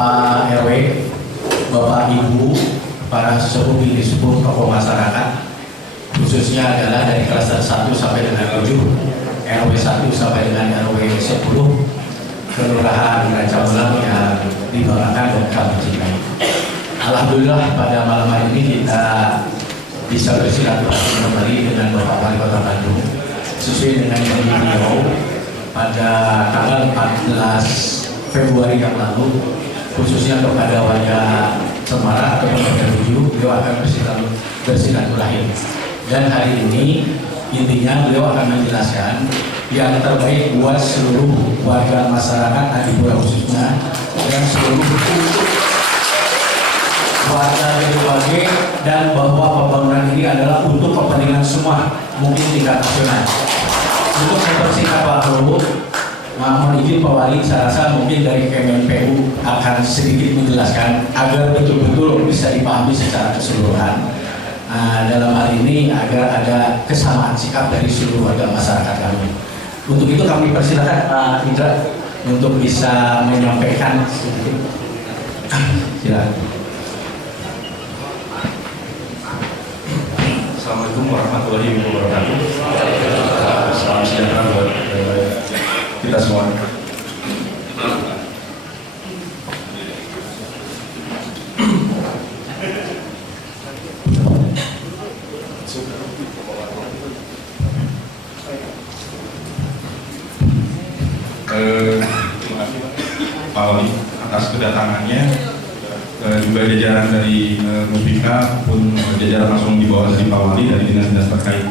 Pak RW, Bapak Ibu, para sesepuh bini sepuh tokoh masyarakat, khususnya adalah dari klaster 1 sampai dengan 7, RW 1 sampai dengan RW 10, Kelurahan Raja Ulang yang dibanggakan dan kami cintai. Alhamdulillah pada malam hari ini kita bisa bersilaturahmi kembali dengan Bapak Wali Kota Bandung sesuai dengan janji beliau pada tanggal 14 Februari yang lalu, khususnya kepada warga Cemara atau warga 7, beliau akan bersilaturahim. Dan hari ini intinya beliau akan menjelaskan yang terbaik buat seluruh warga masyarakat Adipura khususnya dan seluruh warga BPKG, dan bahwa pembangunan ini adalah untuk kepentingan semua, mungkin tingkat nasional. Untuk mempersingkat waktu, mohon izin Pak Wali, saya rasa mungkin dari Kemenpu akan sedikit menjelaskan agar betul-betul bisa dipahami secara keseluruhan. Dalam hal ini agar ada kesamaan sikap dari seluruh warga masyarakat kami. Untuk itu kami persilakan Pak Indra untuk bisa menyampaikan sedikit. Silakan. Assalamualaikum warahmatullahi wabarakatuh. Salam sejahtera buat kita semua. Terima kasih Pak Wali atas kedatangannya, juga jajaran dari Mubika pun jajaran langsung di bawah dari Pak Wali dari dinas-dinas terkait.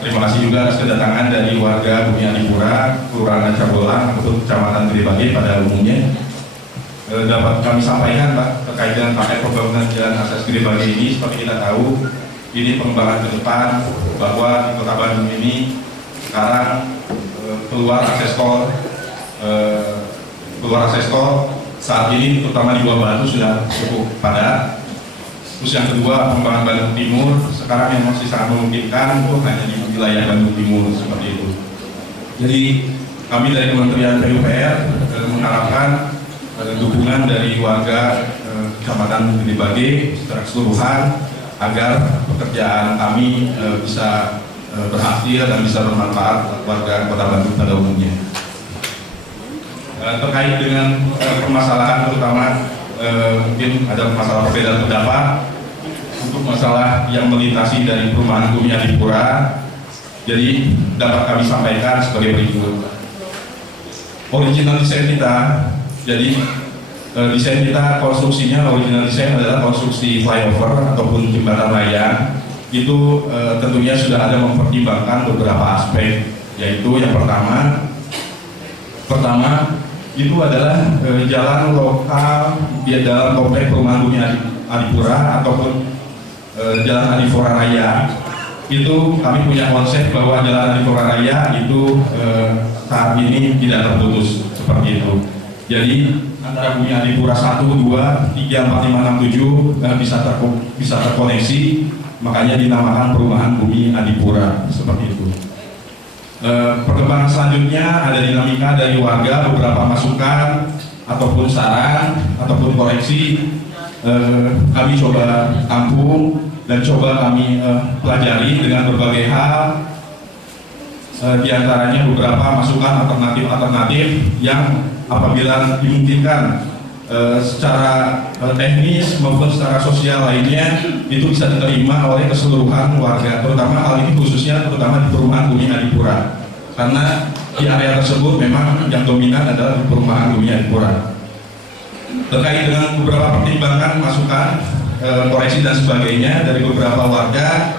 Terima kasih juga atas kedatangan dari warga Bumi Adipura, Kelurahan Raja Ulang ataupun Kecamatan Gedebage pada umumnya. Dapat kami sampaikan Pak terkait dengan paket pembangunan jalan akses Gedebage ini. Seperti kita tahu, ini pengembangan ke depan bahwa di Kota Bandung ini sekarang keluar akses tol saat ini terutama di Buah Batu sudah cukup padat. Terus yang kedua, pengembangan Bandung Timur sekarang yang masih sangat memungkinkan itu hanya di wilayah Bandung Timur seperti itu. Jadi kami dari Kementerian PUPR mengharapkan dukungan dari warga Kecamatan Gedebage secara keseluruhan agar pekerjaan kami bisa berhasil dan bisa bermanfaat warga Kota Bandung pada umumnya. Terkait dengan permasalahan terutama mungkin ada masalah perbedaan pendapat untuk masalah yang melintasi dari perumahan Bumi Adipura. Jadi dapat kami sampaikan sebagai berikut. Original desain kita, jadi desain kita konstruksinya original desain adalah konstruksi flyover ataupun jembatan layang. Itu tentunya sudah ada mempertimbangkan beberapa aspek, yaitu yang pertama itu adalah jalan lokal di dalam komplek perumahan Bumi Adipura ataupun jalan Adipura Raya. Itu kami punya konsep bahwa jalan Adipura Raya itu saat ini tidak terputus seperti itu. Jadi antara Bumi Adipura 1, 2, 3, 4, 5, 6, 7 bisa terkoneksi, makanya dinamakan perumahan Bumi Adipura seperti itu. Perkembangan selanjutnya ada dinamika dari warga, beberapa masukan ataupun saran ataupun koreksi kami coba tampung dan coba kami pelajari dengan berbagai hal, diantaranya beberapa masukan alternatif yang apabila dimungkinkan secara teknis maupun secara sosial lainnya itu bisa diterima oleh keseluruhan warga, terutama hal ini khususnya terutama di perumahan Bumi Adipura, karena di area tersebut memang yang dominan adalah di perumahan Bumi Adipura. Terkait dengan beberapa pertimbangan, masukan, koreksi dan sebagainya dari beberapa warga,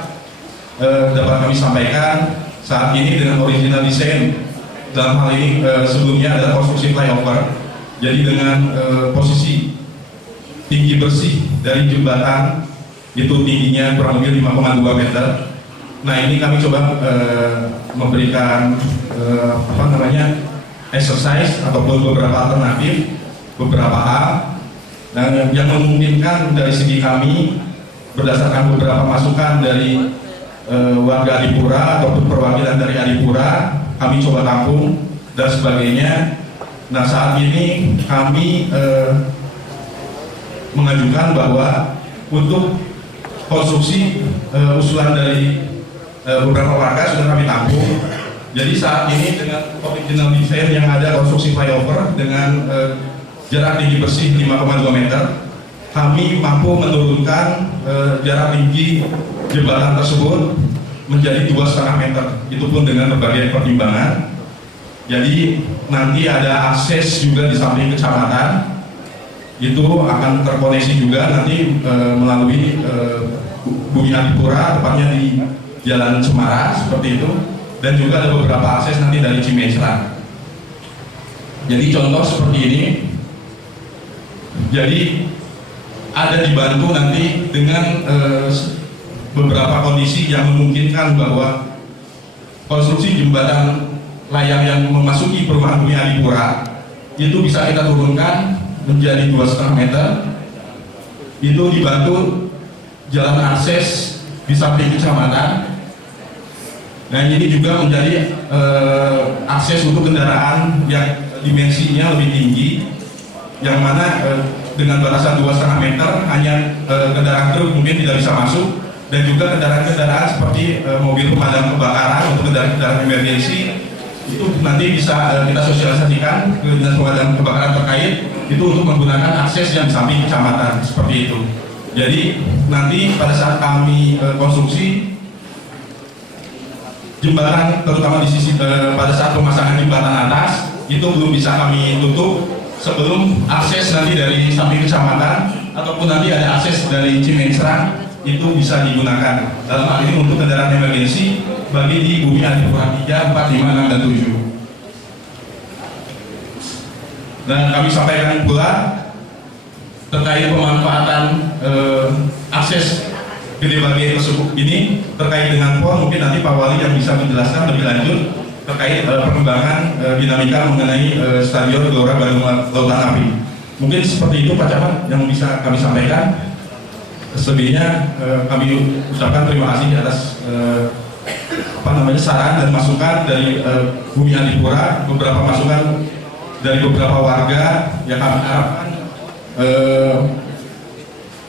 dapat kami sampaikan saat ini dengan original desain dalam hal ini sebelumnya adalah konstruksi flyover. Jadi dengan posisi tinggi bersih dari jembatan itu tingginya kurang lebih 5,2 meter. Nah ini kami coba memberikan exercise ataupun beberapa alternatif, beberapa hal dan yang memungkinkan dari segi kami berdasarkan beberapa masukan dari warga Adipura ataupun perwakilan dari Adipura, kami coba tampung dan sebagainya. Nah saat ini kami mengajukan bahwa untuk konstruksi usulan dari beberapa warga sudah kami tampung. Jadi saat ini dengan original design yang ada konstruksi flyover dengan jarak tinggi bersih 5,2 meter, kami mampu menurunkan jarak tinggi jembatan tersebut menjadi 2,5 meter. Itu pun dengan berbagai pertimbangan. Jadi nanti ada akses juga di samping kecamatan, itu akan terkoneksi juga nanti melalui Bumi Adipura, tepatnya di Jalan Cemara seperti itu. Dan juga ada beberapa akses nanti dari Cimesra. Jadi contoh seperti ini. Jadi ada dibantu nanti dengan beberapa kondisi yang memungkinkan bahwa konstruksi jembatan layang yang memasuki perumahan Bumi Adipura itu bisa kita turunkan menjadi 2,5 meter. Itu dibantu jalan akses di samping kecamatan. Nah ini juga menjadi akses untuk kendaraan yang dimensinya lebih tinggi, yang mana dengan batasan 2,5 meter hanya kendaraan truk mungkin tidak bisa masuk, dan juga kendaraan-kendaraan seperti mobil pemadam kebakaran untuk kendaraan emergensi itu nanti bisa kita sosialisasikan ke dinas pemadam kebakaran terkait itu untuk menggunakan akses yang di samping kecamatan seperti itu. Jadi nanti pada saat kami konstruksi jembatan, terutama di sisi pada saat pemasangan jembatan atas itu belum bisa kami tutup sebelum akses nanti dari samping kecamatan ataupun nanti ada akses dari Cimensra itu bisa digunakan. Dalam hal ini untuk kendaraan emergensi bagi di Bumi Adipura 3, 4, 5, 6, dan 7. Dan kami sampaikan pula terkait pemanfaatan akses Gede Bage tersebut ini terkait dengan PON, mungkin nanti Pak Wali yang bisa menjelaskan lebih lanjut terkait perkembangan dinamika mengenai Stadion Gelora Bandung Lautan Api. Mungkin seperti itu Pak Camat yang bisa kami sampaikan. Selebihnya kami ucapkan terima kasih atas saran dan masukan dari Bumi Adipura, beberapa masukan dari beberapa warga yang kami harapkan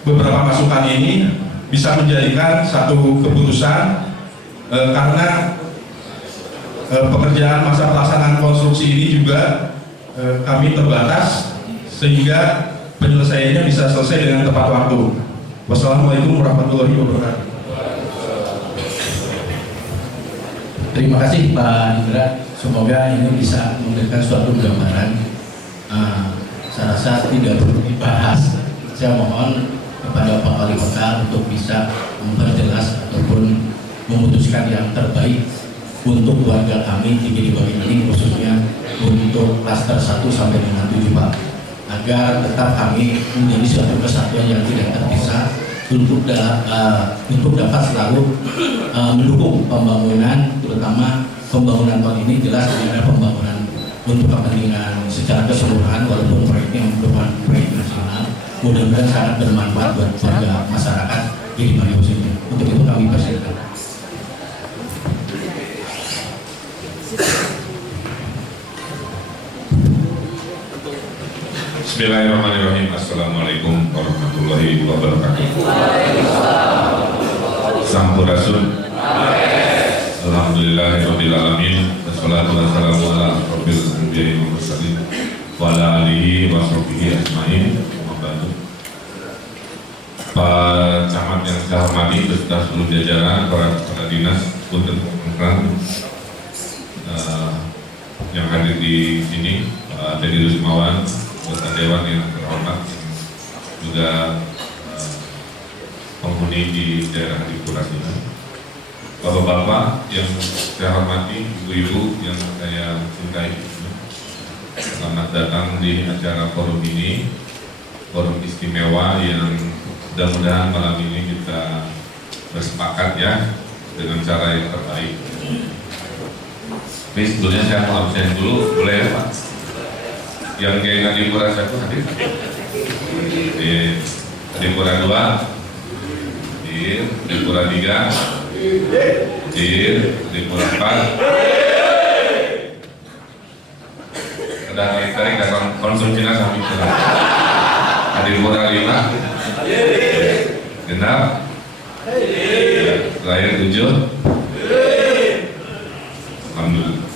beberapa masukan ini bisa menjadikan satu keputusan karena pekerjaan masa pelaksanaan konstruksi ini juga kami terbatas sehingga penyelesaiannya bisa selesai dengan tepat waktu. Wassalamualaikum warahmatullahi wabarakatuh. Terima kasih Pak Indra. Semoga ini bisa memberikan suatu gambaran. Saya rasa tidak perlu dibahas. Saya mohon kepada Pak Wali Kota untuk bisa memperjelas ataupun memutuskan yang terbaik untuk warga kami di Gede Bage ini, khususnya untuk klaster 1 sampai dengan 7 Pak, agar tetap kami menjadi suatu kesatuan yang tidak terpisah untuk dapat selalu mendukung pembangunan, terutama pembangunan tahun ini jelas adalah pembangunan untuk kepentingan secara keseluruhan, walaupun proyeknya merupakan proyek nasional. Mudah-mudahan sangat bermanfaat buat warga masyarakat Gede Bage khususnya. Untuk itu kami persilakan. Bismillahirrahmanirrahim. Assalamualaikum warahmatullahi wabarakatuh. Sampurasun. Alhamdulillahirabbil alamin. Wassalatu wassalamu ala asyrofil anbiya'i wal mursalin wa ala alihi wa sahbihi ajmain. Pak Camat yang saya hormati beserta seluruh jajaran, para kepala dinas, punten yang hadir di sini, Pak Teddy Rusmawan, anggota Dewan yang terhormat, juga penghuni di daerah Adipura ini, bapak-bapak yang saya hormati, ibu-ibu yang saya cintai, selamat datang di acara forum ini, forum istimewa yang mudah-mudahan malam ini kita bersepakat ya dengan cara yang terbaik. Tapi sebelumnya saya mau absen dulu, boleh ya Pak? Yang geng Adipura 1 hadir? Di Adipura 2, di Adipura 3, di Adipura 4. Sudah tarik konsumsinya sampai ke Tripura 5 genap, lahir 7. Alhamdulillah.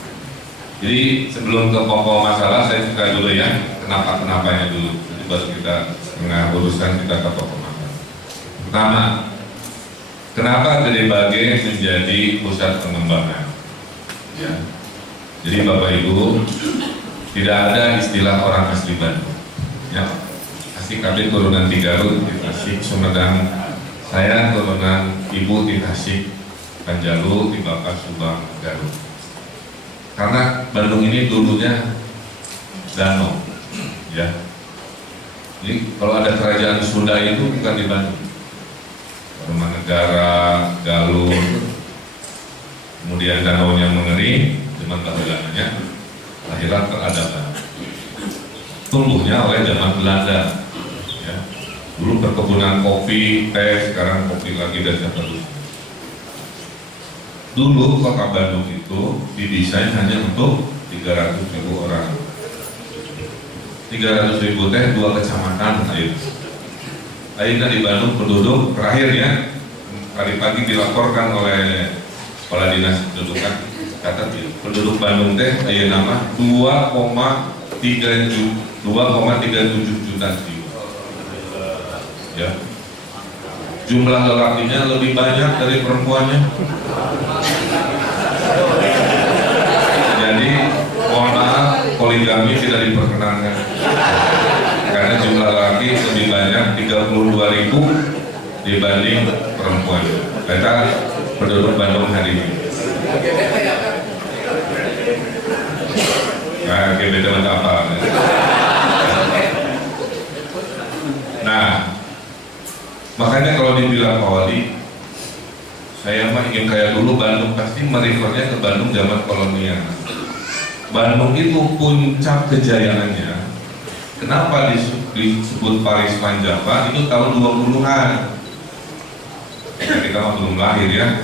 Jadi sebelum ke pokok masalah, saya cerita dulu ya kenapanya dulu. Jadi baru kita tengah urusan kita ke pokok masalah. Pertama, kenapa Gede Bage menjadi pusat pengembangan? Ya. Jadi Bapak Ibu, tidak ada istilah orang asli Bandung. Ya, asli kami turunan di Garut, di Tasik, Sumedang. Saya turunan ibu di Tasik, Panjalu, di Bapak Subang, Garut. Karena Bandung ini dulunya danau, ya. Jadi kalau ada kerajaan Sunda itu bukan di Bandung, Tarumanegara, Galuh, kemudian danaunya mengering, zaman Babelananya, lahiran peradaban. Tumbuhnya oleh zaman Belanda, ya. Dulu perkebunan kopi, teh, sekarang kopi lagi dan seterusnya. Dulu kota Bandung itu didesain hanya untuk 300.000 orang. 300.000 teh 2 kecamatan air. Akhirnya di Bandung penduduk terakhir ya, tadi pagi dilaporkan oleh Kepala Dinas Pendudukan, catat ya, penduduk Bandung teh aya nama 2,37 juta jiwa. Ya. Jumlah lelakinya lebih banyak dari perempuannya. Jadi mohon maaf, poligami tidak diperkenankan karena jumlah lelaki lebih banyak 32.000 dibanding perempuan. Kata penduduk Bandung hari ini. Nah, GBT apa? Nah, makanya kalau dibilang Pak Wali, saya mah ingin kayak dulu Bandung, pasti merefernya ke Bandung zaman kolonial. Bandung itu puncak kejayaannya. Kenapa disebut Paris Panjapa? Itu tahun 20-an. Kita mah belum lahir ya.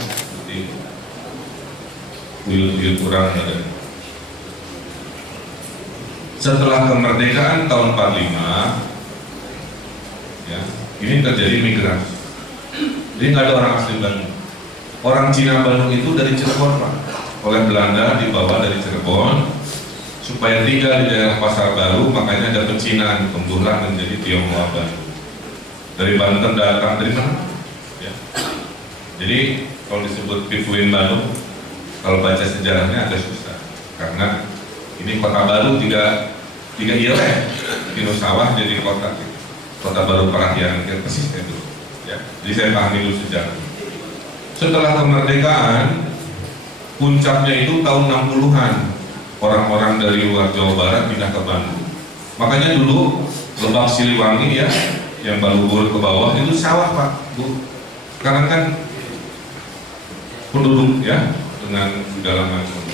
Buyut-buyut kurang ada. Setelah kemerdekaan tahun 45, ya, ini terjadi migrasi. Jadi nggak ada orang asli Bandung. Orang Cina Bandung itu dari Cirebon, Pak. Oleh Belanda dibawa dari Cirebon supaya tinggal di daerah Pasar Baru, makanya ada pecinan, tumbuhlah menjadi Tionghoa Bandung. Dari Banten datang dari mana? Ya. Jadi kalau disebut Pikuin Bandung, kalau baca sejarahnya agak susah karena ini kota baru tiga ieleh, Kino Sawah jadi kota baru Parahyangan persis itu. Ya. Jadi saya pahami dulu sejarah. Setelah kemerdekaan, puncaknya itu tahun 60-an. Orang-orang dari luar Jawa Barat pindah ke Bandung. Makanya dulu Lebak Siliwangi ya, yang Balubur ke bawah itu sawah Pak, Bu. Sekarang kan penduduk ya dengan segala macam.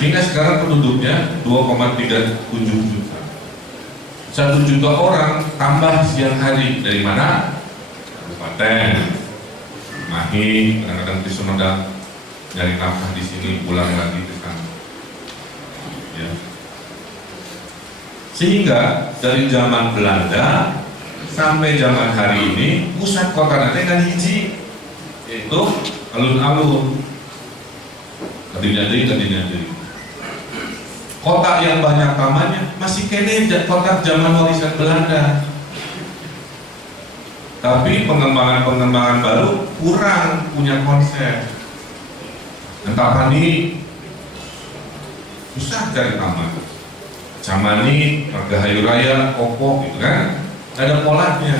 Hingga sekarang penduduknya 2,37 juta. 1 juta orang tambah siang hari dari mana? Kabupaten, Mahi, kadang-kadang di Sumedang, nyari nafkah di sini, pulang lagi ke sana. Ya. Sehingga dari zaman Belanda sampai zaman hari ini pusat kota nanti kan hiji, yaitu alun-alun, Kediri. Kota yang banyak tamannya masih kene kota zaman warisan Belanda. Tapi pengembangan baru kurang punya konsep. Entah ini susah cari taman. Camani, Margahayu Raya, Kopo gitu kan, ada polanya.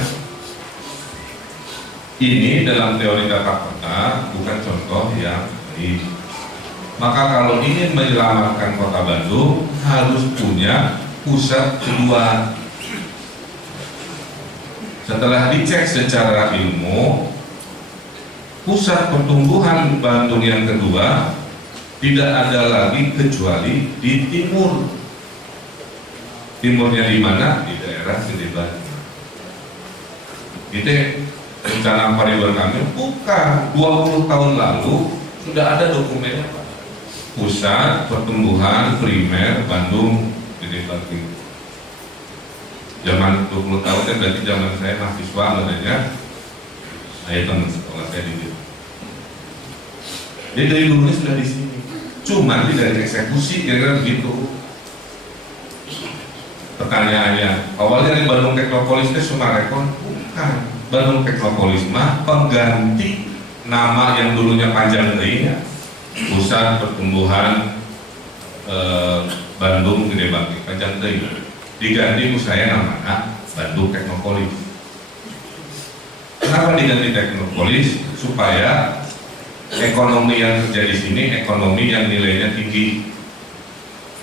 Ini dalam teori tata kota bukan contoh yang baik. Maka kalau ingin menyelamatkan kota Bandung harus punya pusat kedua. Setelah dicek secara ilmu, pusat pertumbuhan Bandung yang kedua tidak ada lagi kecuali di timur. Timurnya di mana? Di daerah Gede Bage. Itu rencana Ridwan Kamil bukan 20 tahun lalu sudah ada dokumennya Pak. Pusat pertumbuhan primer Bandung Gede Bage. Zaman 20 tahun kan berarti zaman saya mahasiswa katanya. Saya teman sekolah saya di situ. Jadi dari dulunya sudah di sini. Cuma tidak dieksekusi kira-kira begitu. Pertanyaannya, awalnya di Bandung Teknopolis itu Sumarekon? Bukan. Bandung Teknopolis mah pengganti nama yang dulunya Panjang Teuing ya. Pusat Pertumbuhan Bandung Gede Bage Panjang Teuing. Diganti ku saya namanya Bandung Teknopolis. Kenapa diganti Teknopolis? Supaya ekonomi yang terjadi di sini ekonomi yang nilainya tinggi,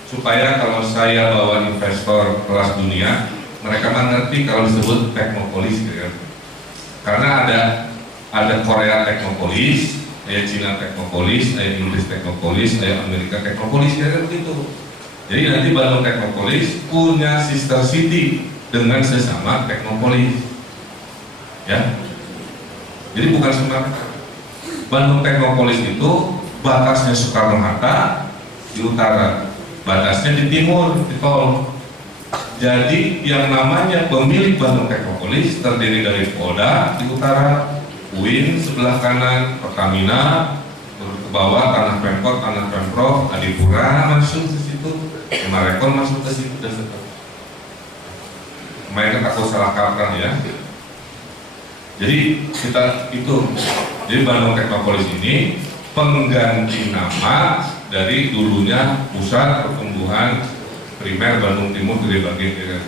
supaya kalau saya bawa investor kelas dunia mereka mengerti kalau disebut Teknopolis ya. Karena ada Korea Teknopolis, ada Cina Teknopolis, ada Inggris Teknopolis, ada Amerika Teknopolis ya begitu. Jadi nanti Bandung Teknopolis punya sister city dengan sesama Teknopolis ya. Jadi bukan semata Bandung Teknopolis itu batasnya Soekarno-Hatta di utara, batasnya di timur, di tol. Jadi yang namanya pemilik Bandung Teknopolis terdiri dari Polda di utara, UIN sebelah kanan, Pertamina, ke bawah tanah Pemkot, tanah Pemprov, Adipura masuk ke situ, Sumarekon masuk ke situ dan seterusnya. Mereka takut salah kaprah ya. Jadi kita itu. Jadi Bandung Teknopolis ini pengganti nama dari dulunya Pusat Pertumbuhan Primer Bandung Timur Gede Bage.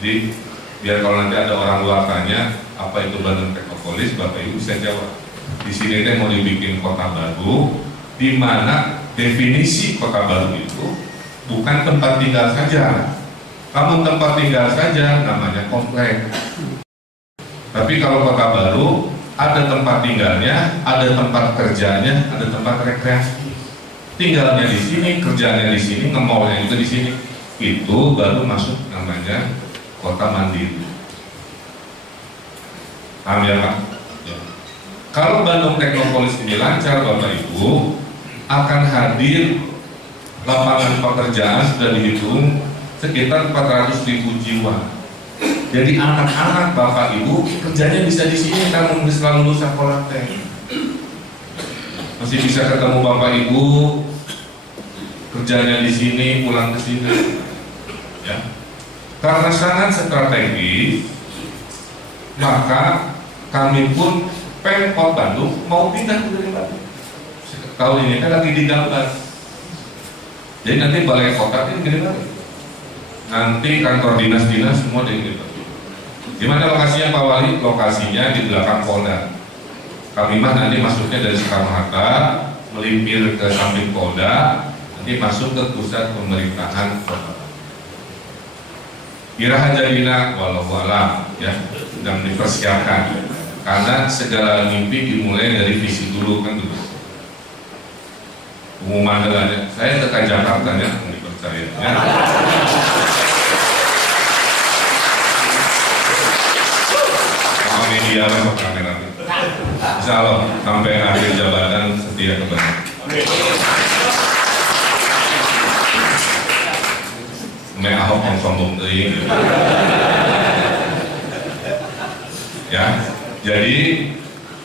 Jadi biar kalau nanti ada orang luar tanya apa itu Bandung Teknopolis, Bapak Ibu bisa jawab. Di sini kita mau dibikin kota baru, di mana definisi kota baru itu bukan tempat tinggal saja. Kamu tempat tinggal saja namanya kompleks. Tapi kalau kota baru ada tempat tinggalnya, ada tempat kerjanya, ada tempat rekreasi. Tinggalnya di sini, kerjanya di sini, nge-mallnya juga di sini. Itu baru masuk namanya kota mandiri. Paham ya Pak? Ya. Kalau Bandung Teknopolis ini lancar Bapak Ibu, akan hadir lapangan pekerjaan sudah dihitung sekitar 400.000 jiwa. Jadi anak-anak Bapak Ibu kerjanya bisa di sini, kamu bisa lulus sekolah teh. Masih bisa ketemu Bapak Ibu, kerjanya di sini, pulang ke sini. Ya. Karena sangat strategis, maka kami pun Pemkot Bandung mau pindah dari Bandung. Tahun ini kan lagi digambar. Jadi nanti balai kota ini gede banget. Nanti kantor dinas-dinas semua di Gede Bage. Gimana lokasinya Pak Wali? Lokasinya di belakang Polda. Kami mah nanti masuknya dari Soekarno-Hatta, melimpir ke samping Polda, nanti masuk ke pusat pemerintahan kota. Iraha jadina walau alam ya, sedang dipersiapkan. Karena segala mimpi dimulai dari visi dulu kan dulu. Pengumuman adalah saya ke Jakarta ya, dipercaya. Ya. Media besok kamera. Insya Allah sampai akhir jabatan setia kebenaran. Me Ahok yang sombong teuing. Ya, jadi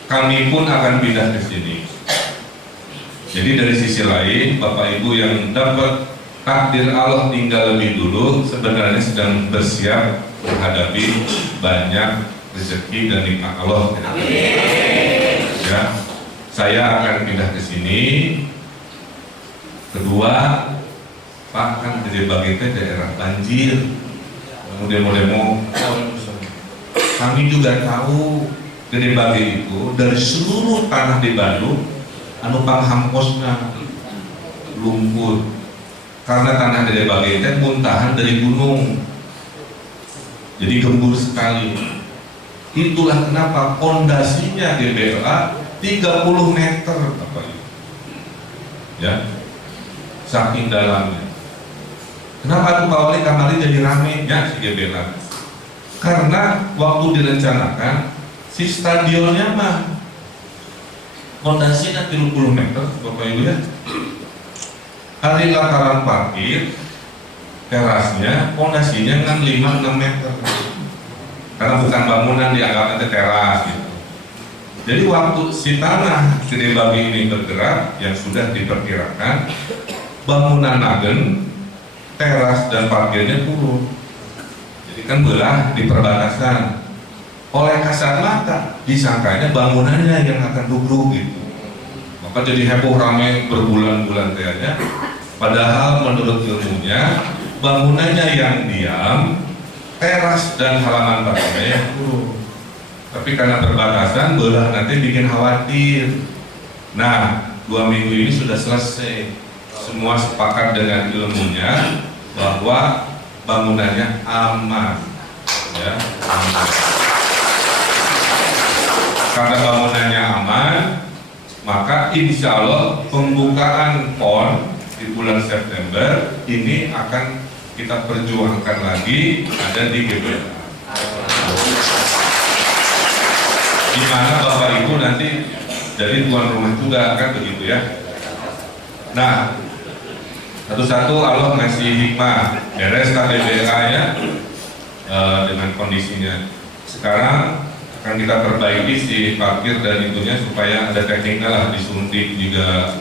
kami pun akan pindah ke sini. Jadi dari sisi lain, Bapak Ibu yang dapat takdir Allah tinggal lebih dulu, sebenarnya sedang bersiap menghadapi banyak rezeki dan nikmat Allah. Ya, saya akan pindah ke sini. Kedua, Pak kan Gede Bage itu daerah banjir, demo-demo. Kami juga tahu Gede Bage itu dari seluruh tanah di Bandung, anu panghamposna lumpur. Karena tanah Gede Bage itu muntahan dari gunung, jadi gembur sekali. Itulah kenapa pondasinya GBLA 30 meter Bapak Ibu. Ya, saking dalamnya. Kenapa tuh Pak Wali kamari jadi rame ya si GBLA? Karena waktu direncanakan si stadionnya mah pondasinya 30 meter Bapak Ibu ya. Hari lataran parkir terasnya, fondasinya kan 5-6 meter. Karena bukan bangunan dianggapnya teras gitu. Jadi waktu si tanah Gede Bage ini bergerak, yang sudah diperkirakan bangunan nagen, teras dan parkirnya turun. Jadi kan belah di perbatasan. Oleh kasat mata disangkanya bangunannya yang akan rubuh gitu. Maka jadi heboh ramai berbulan-bulan kayaknya. Padahal menurut ilmunya bangunannya yang diam, teras dan halaman belakangnya yang turun. Tapi karena perbatasan belah nanti bikin khawatir. Nah, 2 minggu ini sudah selesai. Semua sepakat dengan ilmunya bahwa bangunannya aman, ya, aman. Karena bangunannya aman, maka insya Allah pembukaan PON di bulan September ini akan kita perjuangkan lagi ada di GBLA. Di mana Bapak Ibu nanti jadi tuan rumah juga, kan begitu ya. Nah, satu-satu Allah ngasih hikmah, beres GBLA ya, dengan kondisinya. Sekarang akan kita perbaiki si parkir dan itunya supaya ada tekniknya lah, disuntik juga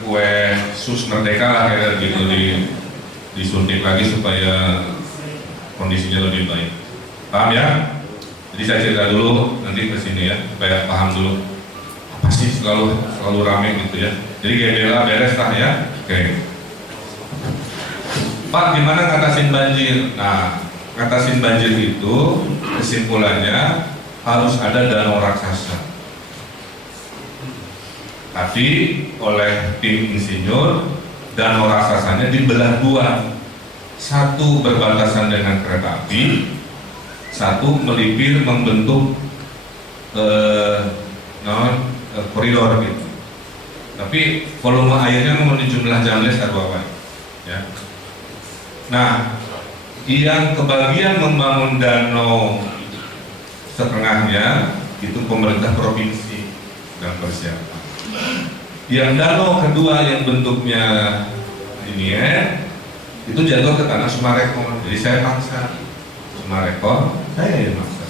kue sus merdeka lah kayak gitu, disuntik lagi supaya kondisinya lebih baik. Paham ya? Jadi saya cerita dulu, nanti ke sini ya, supaya paham dulu. Apa sih selalu rame gitu ya. Jadi GBLA beres lah ya. Oke. Pak, gimana ngatasin banjir? Nah, ngatasin banjir itu kesimpulannya harus ada danau raksasa. Tapi oleh tim insinyur, danau raksasanya dibelah 2. Satu berbatasan dengan kereta api, satu melipir membentuk koridor gitu. Tapi volume airnya memenuhi jumlah jamles arbawan, ya. Nah, yang kebagian membangun danau setengahnya itu pemerintah provinsi dan persiapan. Yang danau kedua yang bentuknya ini ya, itu jatuh ke tanah Sumarekon. Jadi saya paksa Sumarekon, saya yang maksa.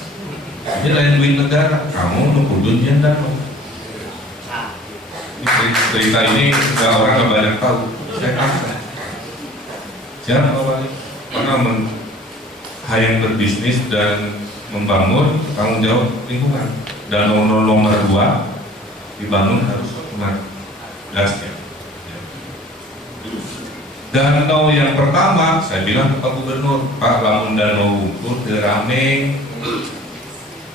Ini lain duit negara, kamu nukudun yang danau. Cerita ini nggak orang banyak tahu. Saya paksa. Siapa awalnya? Karena hayang berbisnis dan membangun tanggung jawab lingkungan. Danau nomor 2 dibangun harus optimal gas ya. Danau yang pertama saya bilang ke Pak Gubernur, Pak, lamun danau Wungkul rame,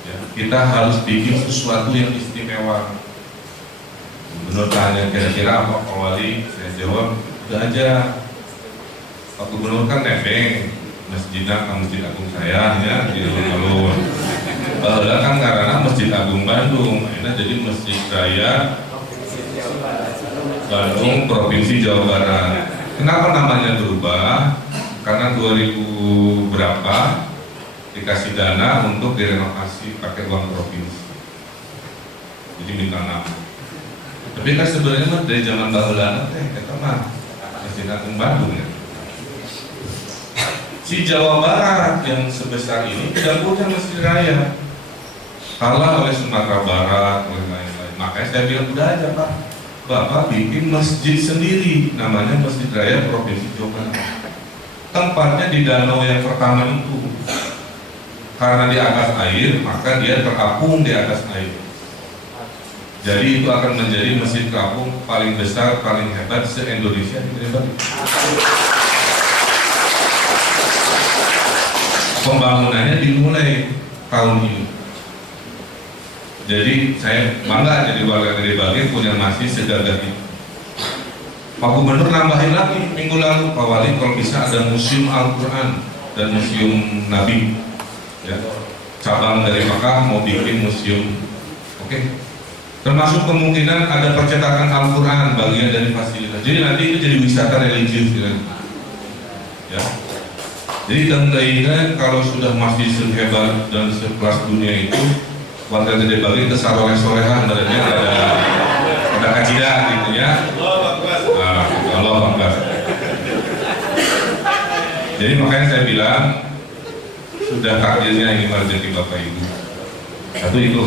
ya, kita harus bikin sesuatu yang istimewa. Gubernur tanya kira-kira apa Pak Wali, saya jawab udah aja. Pak Gubernur kan nebeng masjidnya ke Masjid Agung saya ya di alun-alun. Bahwa kan karena Masjid Agung Bandung, enak jadi Masjid Raya Bandung Provinsi Jawa Barat. Kenapa namanya berubah? Karena 2000 berapa dikasih dana untuk direnovasi pakai uang provinsi. Jadi minta nama. Tapi kan sebenarnya dari zaman baheula kita mah Masjid Agung Bandung ya. Si Jawa Barat yang sebesar ini tidak punya masjid raya, kalah oleh Sumatera Barat, oleh lain-lain. Makanya saya bilang udah aja Pak, Bapak bikin masjid sendiri, namanya Masjid Raya Provinsi Jawa Barat. Tempatnya di danau yang pertama itu, karena di atas air, maka dia terapung di atas air. Jadi itu akan menjadi masjid terapung paling besar, paling hebat se-Indonesia di Bali. Pembangunannya dimulai tahun ini. Jadi saya bangga jadi warga Gede Bage punya masjid segagah itu. Pak Gubernur nambahin lagi minggu lalu, Pak Wali kalau bisa ada museum Al-Quran dan museum Nabi ya. Cabang dari Makkah mau bikin museum. Oke. Termasuk kemungkinan ada percetakan Al-Quran bagian dari fasilitas. Jadi nanti itu jadi wisata religius ya. Jadi tandanya kalau sudah masjid sehebat dan sekelas dunia itu, warga Gede Bage kesaloleh-solehan badannya ada kajian gitu ya. Allah Akbar. Jadi makanya saya bilang sudah takdirnya ini rezeki Bapak Ibu. Satu itu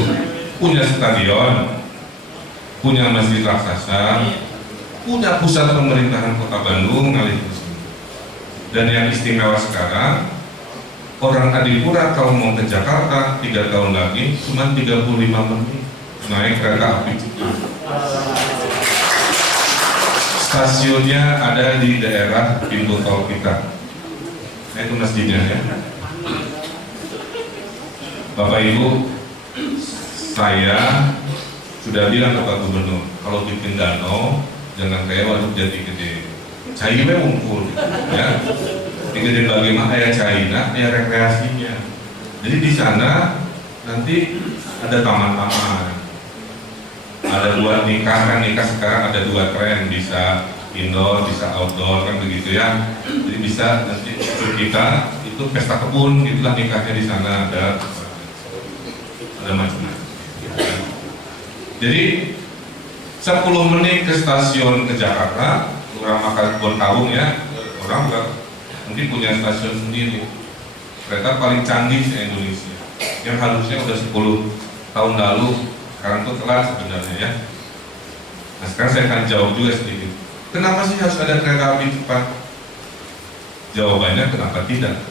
punya stadion, punya masjid raksasa, punya pusat pemerintahan Kota Bandung kali itu. Dan yang istimewa sekarang, orang Adipura kalau mau ke Jakarta 3 tahun lagi cuma 35 menit naik kereta api cepat. Stasiunnya ada di daerah pintu tol kita. Nah, itu masjidnya ya. Bapak Ibu, saya sudah bilang ke Pak Gubernur, kalau bikin danau jangan kayak Waduk Jati Gede. Cai we ngumpul, ya. Di Gede bagaimana ya China, ya rekreasinya. Jadi di sana nanti ada taman-taman, ada buat nikah, kan nikah sekarang ada 2 tren, bisa indoor, bisa outdoor, kan begitu ya. Jadi bisa nanti kita itu pesta kebun, itulah nikahnya di sana ada macam-macam. Jadi 10 menit ke stasiun ke Jakarta, orang makan kebun tabung ya, orang mungkin punya stasiun sendiri. Kereta paling canggih di Indonesia, yang harusnya udah 10 tahun lalu, sekarang tuh telat sebenarnya ya. Nah sekarang saya akan jawab juga sedikit. Kenapa sih harus ada kereta api cepat? Jawabannya kenapa tidak?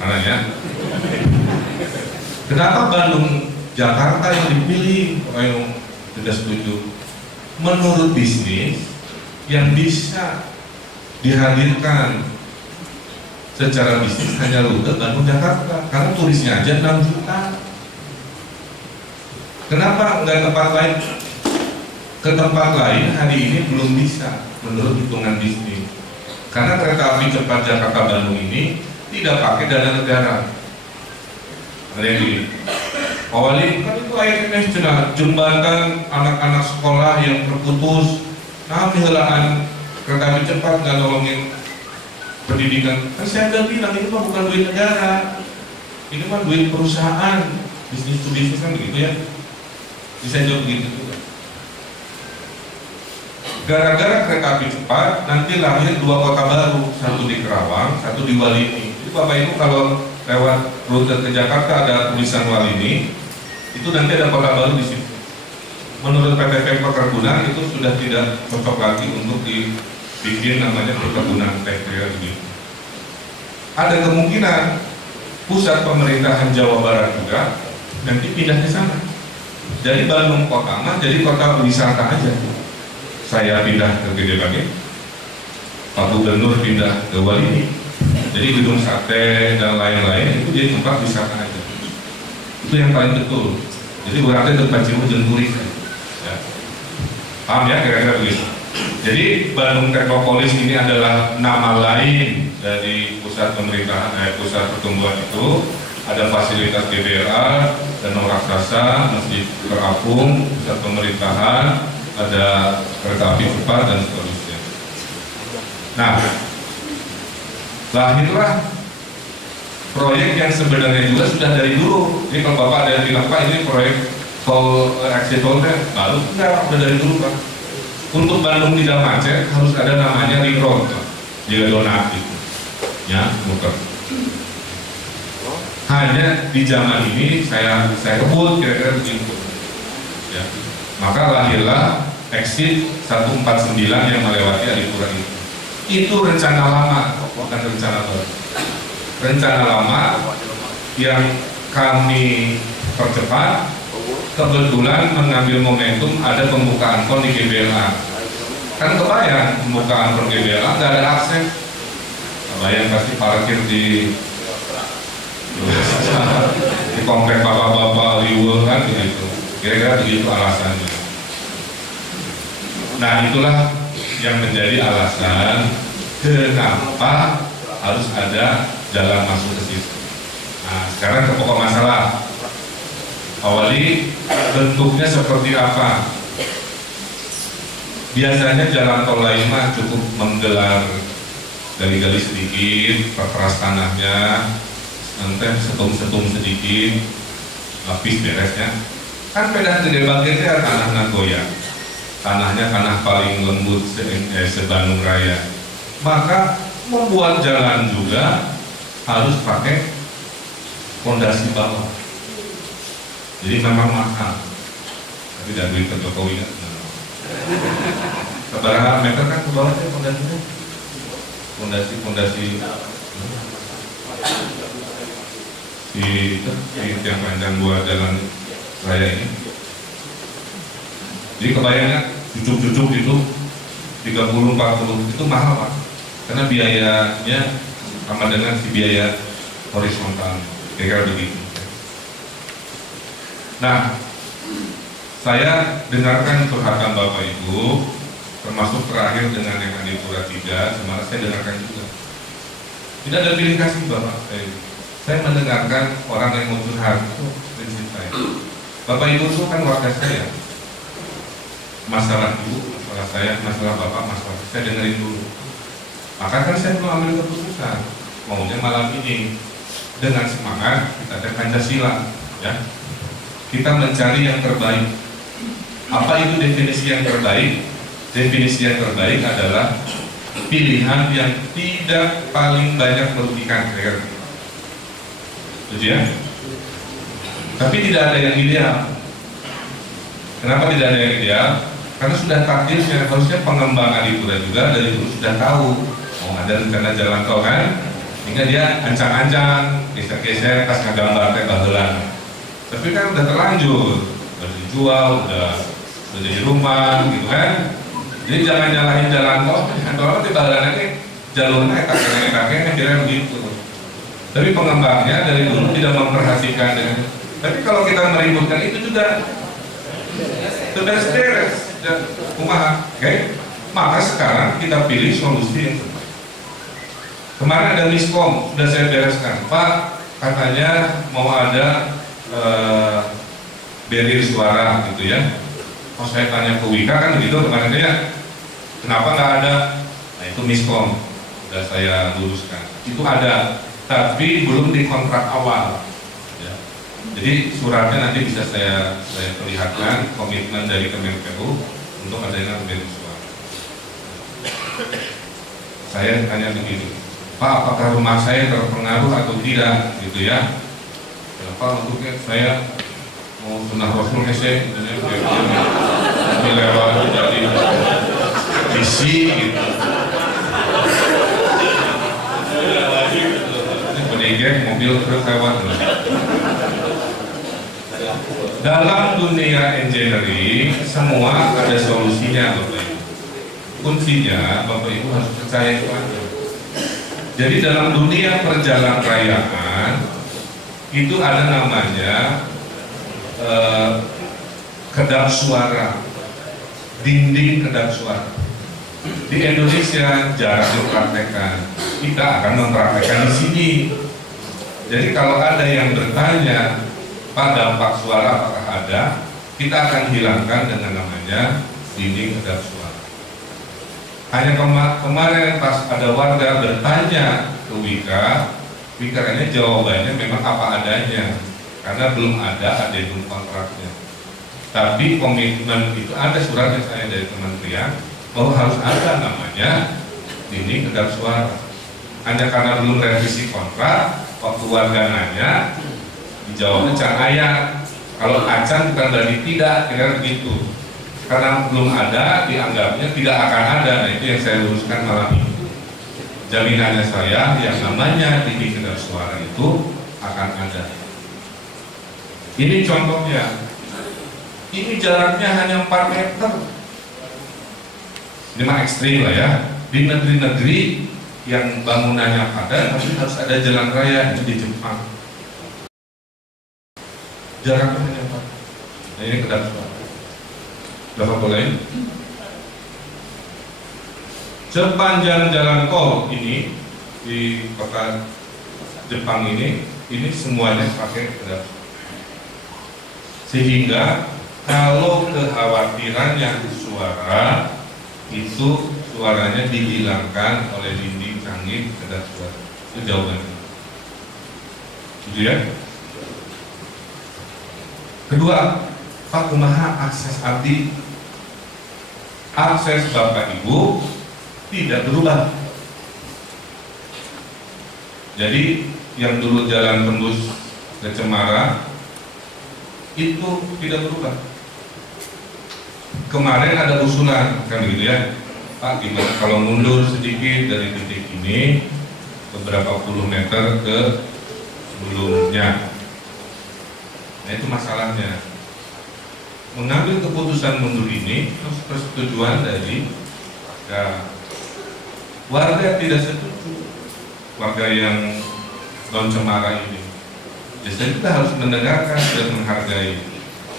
Karena ya, kenapa Bandung Jakarta yang dipilih? Yang tidak setuju. Menurut bisnis yang bisa dihadirkan secara bisnis hanya rute Bandung Jakarta, karena turisnya aja 6 juta. Kenapa nggak tempat lain? Ke tempat lain hari ini belum bisa menurut hitungan bisnis, karena kereta api cepat Jakarta Bandung ini tidak pakai dana negara. Ada yang gini, awalnya kan itu akhirnya cina jembatan anak-anak sekolah yang terputus, nah penghelaan kereta api cepat nggak nolongin pendidikan. Kan saya udah bilang ini mah bukan duit negara, ini mah duit perusahaan, bisnis to bisnis kan begitu ya. Bisa jawab begitu juga. Gara-gara kereta api cepat nanti lahir 2 kota baru, satu di Kerawang, satu di Walini. Jadi Bapak Ibu kalau lewat rute ke Jakarta ada tulisan Walini, itu nanti ada kota baru di situ. Menurut PT Pemkot Perkebunan itu sudah tidak cocok lagi untuk dibikin namanya perkebunan teh gitu. Ada kemungkinan pusat pemerintahan Jawa Barat juga nanti pindah ke sana. Jadi Bandung kota mah jadi kota wisata aja. Saya pindah ke Gede Bage, Pak Gubernur pindah ke Walini. Jadi gedung sate dan lain-lain itu jadi tempat wisata aja. Itu yang paling betul. Jadi berarti tempat Cimu Jenturis. Ya. Paham ya kira-kira begitu. Jadi Bandung Teknopolis ini adalah nama lain dari pusat pemerintahan, pusat pertumbuhan itu. Ada fasilitas GBLA, danau raksasa, masjid terapung, pusat pemerintahan, ada kereta api cepat dan seterusnya. Nah, lahirlah proyek yang sebenarnya juga sudah dari dulu. Jadi kalau Bapak ada yang bilang, Pak ini proyek tol exit tolnya baru, enggak, udah dari dulu Pak. Untuk Bandung tidak macet harus ada namanya ring road, jika donatif, ya, bukan. Hanya di zaman ini saya kebut kira-kira begitu. Ya. Maka lahirlah exit 149 yang melewati Adipura itu. Itu rencana lama, bukan rencana baru. Rencana lama yang kami percepat, kebetulan mengambil momentum ada pembukaan pon di GBLA. Kan kebayang pembukaan pon GBLA nggak ada akses. Kebayang pasti parkir di komplek bapak-bapak liwur kan begitu. Kira-kira begitu alasannya. Nah itulah yang menjadi alasan kenapa harus ada jalan masuk ke situ. Nah sekarang ke pokok masalah. Awali bentuknya seperti apa? Biasanya jalan tol lain mah cukup menggelar gali-gali sedikit, perkeras tanahnya, nanti setum-setum sedikit, habis beresnya. Kan pedah Gede Bage itu tanah Nagoya, tanahnya tanah paling lembut se-Bandung Raya. Maka membuat jalan juga harus pakai fondasi bawah. Jadi memang mahal. Tapi dari duit ke Jokowi kan. Seberapa meter kan ke bawahnya fondasinya? Fondasi di yang panjang dua jalan raya ini. Jadi kebayangnya cucuk-cucuk itu 30-40 itu mahal Pak. Karena biayanya sama dengan si biaya horizontal, kira-kira begitu. Nah, saya dengarkan curhatan Bapak Ibu, termasuk terakhir dengan yang Adipura 3, sebenarnya saya dengarkan juga. Tidak ada pilih kasih Bapak. Saya mendengarkan orang yang mau curhat, itu prinsip saya. Bapak Ibu itu kan warga saya. Masalah Ibu, masalah saya, masalah Bapak, masalah saya dengerin dulu. Maka kan saya belum ambil keputusan. Maunya malam ini dengan semangat kita ada Pancasila, ya. Kita mencari yang terbaik. Apa itu definisi yang terbaik? Definisi yang terbaik adalah pilihan yang tidak paling banyak merugikan. Setuju ya? Tapi tidak ada yang ideal. Kenapa tidak ada yang ideal? Karena sudah takdirnya, harusnya pengembang Adipura juga dari dulu sudah tahu mau ada rencana jalan tol kan, sehingga dia ancang-ancang, geser-geser, pas ngegambar teh baheula. Tapi kan udah terlanjur, udah dijual, udah jadi rumah, gitu kan. Jadi jangan nyalahin jalan tol, kalau di baheula ini jalurnya kakek-kakeknya kira begitu. Tapi pengembangnya dari dulu tidak memperhatikan dengan. Tapi kalau kita meributkan itu juga sudah beres. Oke? Maka sekarang kita pilih solusi yang terbaik. Kemarin ada miskom, sudah saya bereskan. Pak, katanya mau ada barrier suara gitu ya. Oh, saya tanya ke Wika kan begitu kemarin ya. Kenapa nggak ada? Nah itu miskom, sudah saya luruskan. Itu ada, tapi belum di kontrak awal. Jadi suratnya nanti bisa saya perlihatkan komitmen dari Kemenperu untuk adanya barrier suara. Saya tanya begini, Pak, apakah rumah saya terpengaruh atau tidak, gitu ya? Kenapa untuknya saya mau sunah Rasul kese, ini lewat jadi visi gitu. Ini penegak mobil truk lewat. Dalam dunia engineering semua ada solusinya Bapak Ibu. Kuncinya Bapak Ibu harus percaya itu aja. Jadi dalam dunia perjalanan rayaan itu ada namanya kedap suara, dinding kedap suara. Di Indonesia jarang dipraktekkan. Kita akan mempraktekkan di sini. Jadi kalau ada yang bertanya, Pak, dampak suara apakah ada? Kita akan hilangkan dengan namanya dinding kedap suara. Hanya kemarin pas ada warga bertanya ke Wika ini jawabannya memang apa adanya, karena belum ada adendum kontraknya. Tapi komitmen itu ada suratnya saya dari kementerian bahwa harus ada namanya dinding kedap suara. Hanya karena belum revisi kontrak, waktu warga nanya dijawabnya cahaya. Kalau acan bukan berarti tidak, kira begitu. Karena belum ada, dianggapnya tidak akan ada. Nah itu yang saya luruskan malam ini. Jaminannya saya, yang namanya dinding kedap suara itu akan ada. Ini contohnya. Ini jaraknya hanya 4 meter. Ini mah ekstrim lah ya. Di negeri-negeri yang bangunannya padat, tapi harus ada jalan raya di Jepang. Jaraknya hanya 4. Nah ini kedap suara. Bapak boleh? Sepanjang jalan tol ini di kota Jepang ini semuanya pakai kedap suara. Sehingga kalau kekhawatirannya suara itu suaranya dihilangkan oleh dinding canggih kedap suara. Itu jawabannya. Gitu ya? Kedua, Pak, kumaha akses abdi? Akses Bapak Ibu tidak berubah. Jadi yang dulu jalan tembus ke Cemara itu tidak berubah. Kemarin ada usulan kan gitu ya, Pak, gimana kalau mundur sedikit dari titik ini beberapa puluh meter ke sebelumnya. Nah itu masalahnya. Mengambil keputusan mundur ini harus persetujuan dari warga tidak setuju, warga yang non Cemara ini. Jadi kita harus mendengarkan dan menghargai.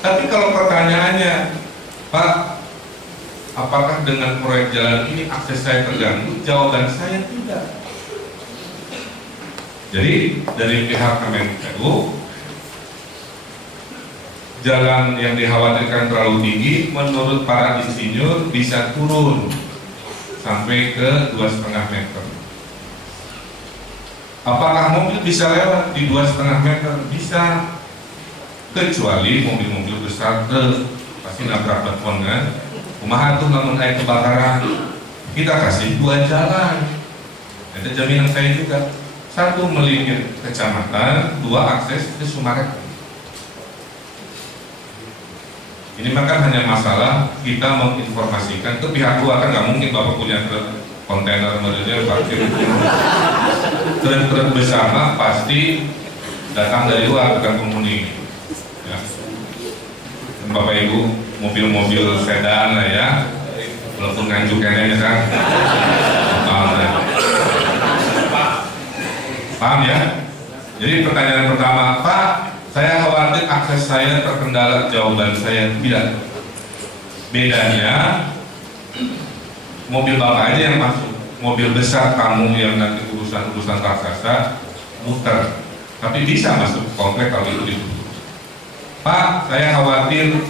Tapi kalau pertanyaannya, Pak, apakah dengan proyek jalan ini akses saya terganggu? Jawaban saya tidak. Jadi dari pihak Kementerian, jalan yang dikhawatirkan terlalu tinggi, menurut para insinyur bisa turun sampai ke 2,5 meter. Apakah mobil bisa lewat di 2,5 meter? Bisa, kecuali mobil-mobil besar pasti nabrak beton kan. Kumaha tuh namun air kebakaran, kita kasih 2 jalan. Ada jaminan saya juga, 1 melingkir kecamatan, 2 akses ke Sumarekon. Ini maka hanya masalah kita menginformasikan ke pihak luar, kan nggak mungkin Bapak punya truk kontainer modelnya parkir truk besar lah, pasti datang dari luar, bukan penghuni ya. Bapak Ibu mobil-mobil sedan lah ya, walaupun nganjuk kayaknya kan paham ya. Jadi pertanyaan pertama, Pak, saya khawatir akses saya terkendala. Jawaban saya tidak. Bedanya mobil Bapak aja yang masuk, mobil besar kamu yang nanti urusan raksasa muter, tapi bisa masuk komplek kalau itu ditutup. Pak, saya khawatir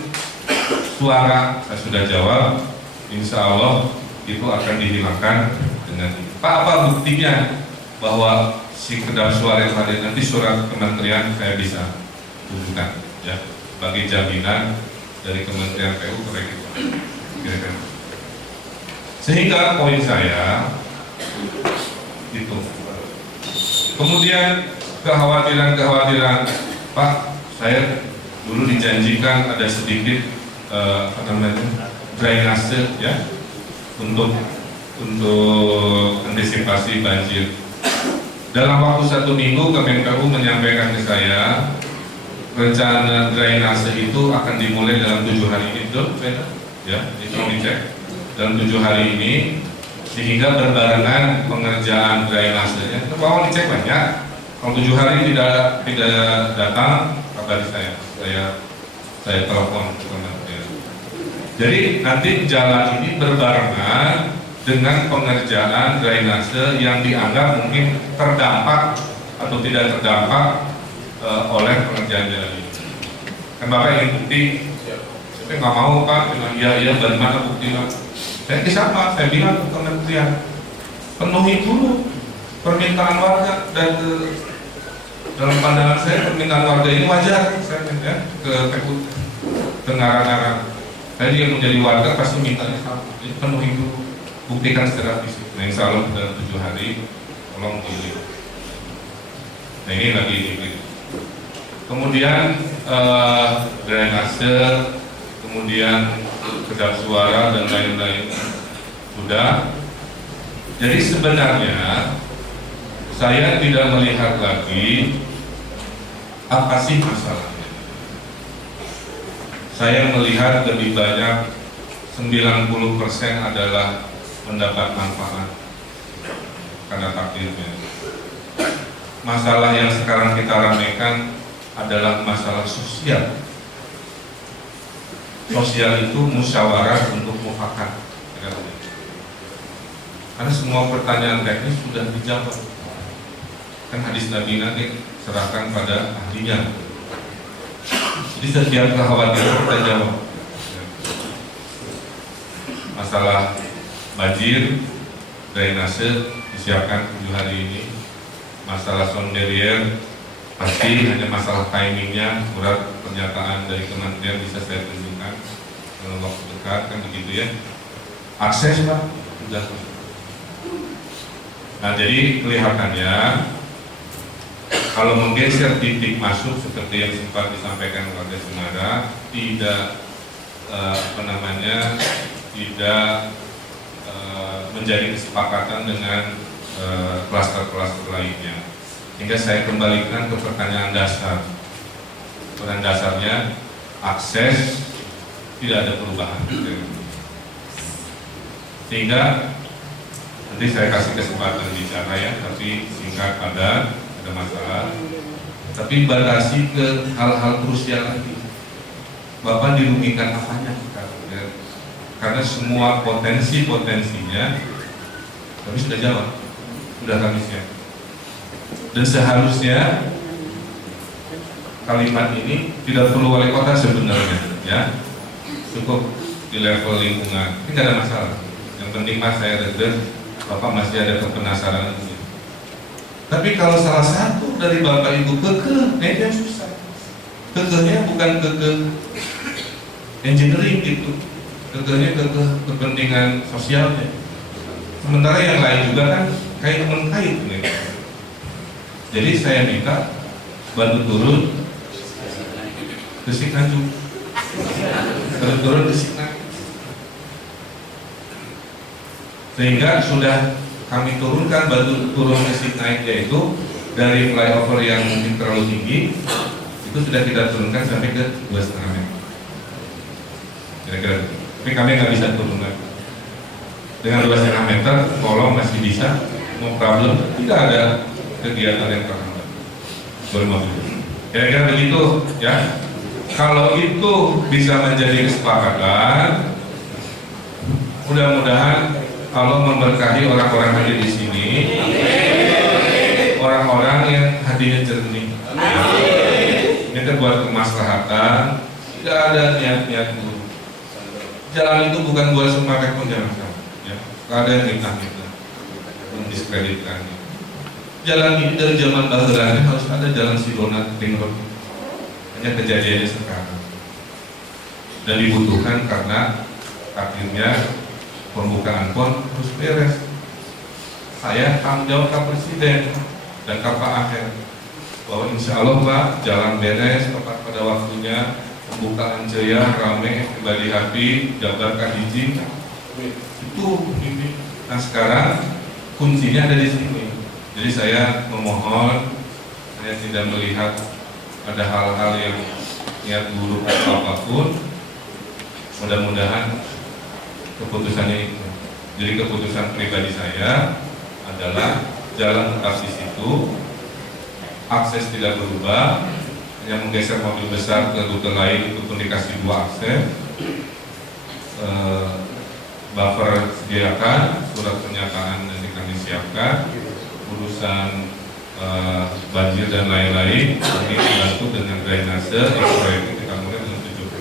suara, saya sudah jawab, insya Allah itu akan dihilangkan dengan ini. Pak, apa buktinya bahwa si kedap suara yang tadi nanti surat kementerian saya bisa tunjukkan ya, sebagai jaminan dari Kementerian PU proyek itu. Kira-kira. Sehingga poin saya itu. Kemudian kekhawatiran Pak, saya dulu dijanjikan ada sedikit drainase ya untuk antisipasi banjir. Dalam waktu 1 minggu Kementerian menyampaikan ke saya rencana drainase itu akan dimulai dalam 7 hari ini, betul? Ya, itu dicek dalam 7 hari ini, sehingga berbarengan pengerjaan drainasenya. Bahwa dicek banyak. Kalau 7 hari tidak datang, kabari saya telepon Kementerian. Jadi nanti jalan ini berbarengan dengan pengerjaan drainase yang dianggap mungkin terdampak atau tidak terdampak oleh pengerjaan jalan ini. Kan Bapak ingin bukti, saya nggak mau Pak, bilang iya dari mana bukti Pak? Saya kisah Pak, saya bilang ke Kementerian, penuhi dulu permintaan warga, dan dalam pandangan saya permintaan warga ini wajar, saya ya, ke ngara-ngara. Saya juga menjadi warga pasti mintanya sama, jadi penuhi dulu, buktikan secara fisik. Nah insya Allah dalam 7 hari, tolong pilih. Nah ini lagi dipilih. Kemudian drainase, kemudian kedap suara dan lain-lain sudah. Jadi sebenarnya saya tidak melihat lagi apa sih masalahnya. Saya melihat lebih banyak 90% adalah mendapat manfaat karena takdirnya. Masalah yang sekarang kita ramaikan adalah masalah sosial. Sosial itu musyawarah untuk mufakat. Karena semua pertanyaan teknis sudah dijawab. Kan hadis Nabi nanti serahkan pada ahlinya. Jadi setiap kekhawatiran kita jawab. Masalah banjir, drainase disiapkan 7 hari ini. Masalah sonderier pasti hanya masalah timingnya, surat pernyataan dari kementerian bisa saya tunjukkan dalam waktu dekat, kan begitu ya. Akses Pak, sudah. Nah jadi kelihatannya kalau menggeser titik masuk seperti yang sempat disampaikan oleh saudara, tidak tidak menjadi kesepakatan dengan klaster-klaster lainnya. Sehingga saya kembalikan ke pertanyaan dasar. Pertanyaan dasarnya, akses tidak ada perubahan. Sehingga nanti saya kasih kesempatan bicara ya, tapi singkat padat, ada masalah. Tapi batasi ke hal-hal krusial lagi. Bapak dirugikan apanya sekarang? Ya? Karena semua potensinya kami sudah jawab, sudah kami siap. Dan seharusnya kalimat ini tidak perlu wali kota sebenarnya, ya, cukup di level lingkungan, ini tidak ada masalah. Yang penting mas saya dengar bapak masih ada kepenasaran. Tapi kalau salah satu dari bapak ibu kekeh, itu yang susah. Kekehnya bukan kekeh engineering gitu, kekehnya kekeh kepentingan sosialnya. Sementara yang lain juga kan kait mengkait nih. Jadi saya minta bantu turun ke Sikanjung, turun ke Sikanjung. Sehingga sudah kami turunkan bantu turun ke Sikanjung, yaitu dari flyover yang mungkin terlalu tinggi itu sudah kita turunkan sampai ke 2,5 meter. Kira-kira. Tapi kami nggak bisa turun lagi. Dengan 2,5 meter, kolong masih bisa, no problem, tidak ada kegiatan yang terhambat. Kira-kira begitu, ya. Kalau itu bisa menjadi kesepakatan, mudah-mudahan Allah memberkahi orang-orang hadir di sini, orang-orang yang hatinya jernih. Kita buat kemaslahatan, tidak ada niat-niat buruk. Jalan itu bukan buat semua rekon jangan salah. Ada yang minta-minta mendiskreditkan. Jalan ini dari zaman Baheran harus ada jalan Sidonat Ring Road. Hanya kejadiannya sekarang. Dan dibutuhkan karena akhirnya pembukaan PON harus beres. Saya tanggung jawab ke Presiden dan ke Pak Aher bahwa insya Allah Pak jalan beres tepat pada waktunya, pembukaan jaya rame kembali api Jabarkan izin. Itu ini. Nah sekarang kuncinya ada di sini. Jadi saya memohon, saya tidak melihat ada hal-hal yang niat buruk atau apapun. Mudah-mudahan keputusannya itu. Jadi keputusan pribadi saya adalah jalan tetap di situ, akses tidak berubah, hanya menggeser mobil besar ke rute lain itu pun dikasih 2 akses. Buffer sediakan, surat pernyataan nanti kami siapkan, urusan banjir dan lain-lain kami dibantu dengan drainase, proyek kita mulai dengan 7.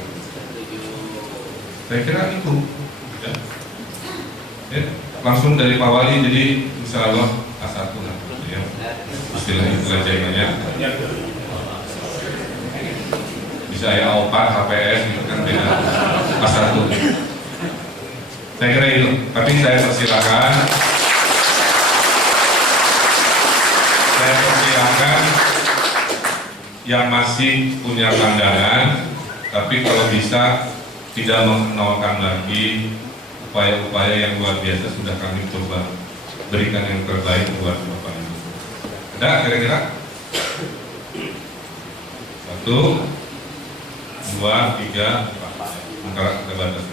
Saya kira itu, ya. Ya, langsung dari Pak Wali, jadi insya Allah A1 nanti, ya. Istilah jaringannya bisa ya A4, HPS itu kan beda A1. Saya kira itu, tapi saya persilakan yang masih punya pandangan, tapi kalau bisa tidak mengenalkan lagi upaya-upaya yang luar biasa sudah kami coba berikan yang terbaik buat Bapak Ibu. Ada kira-kira? 1, 2, 3, 4. Angka terbatas.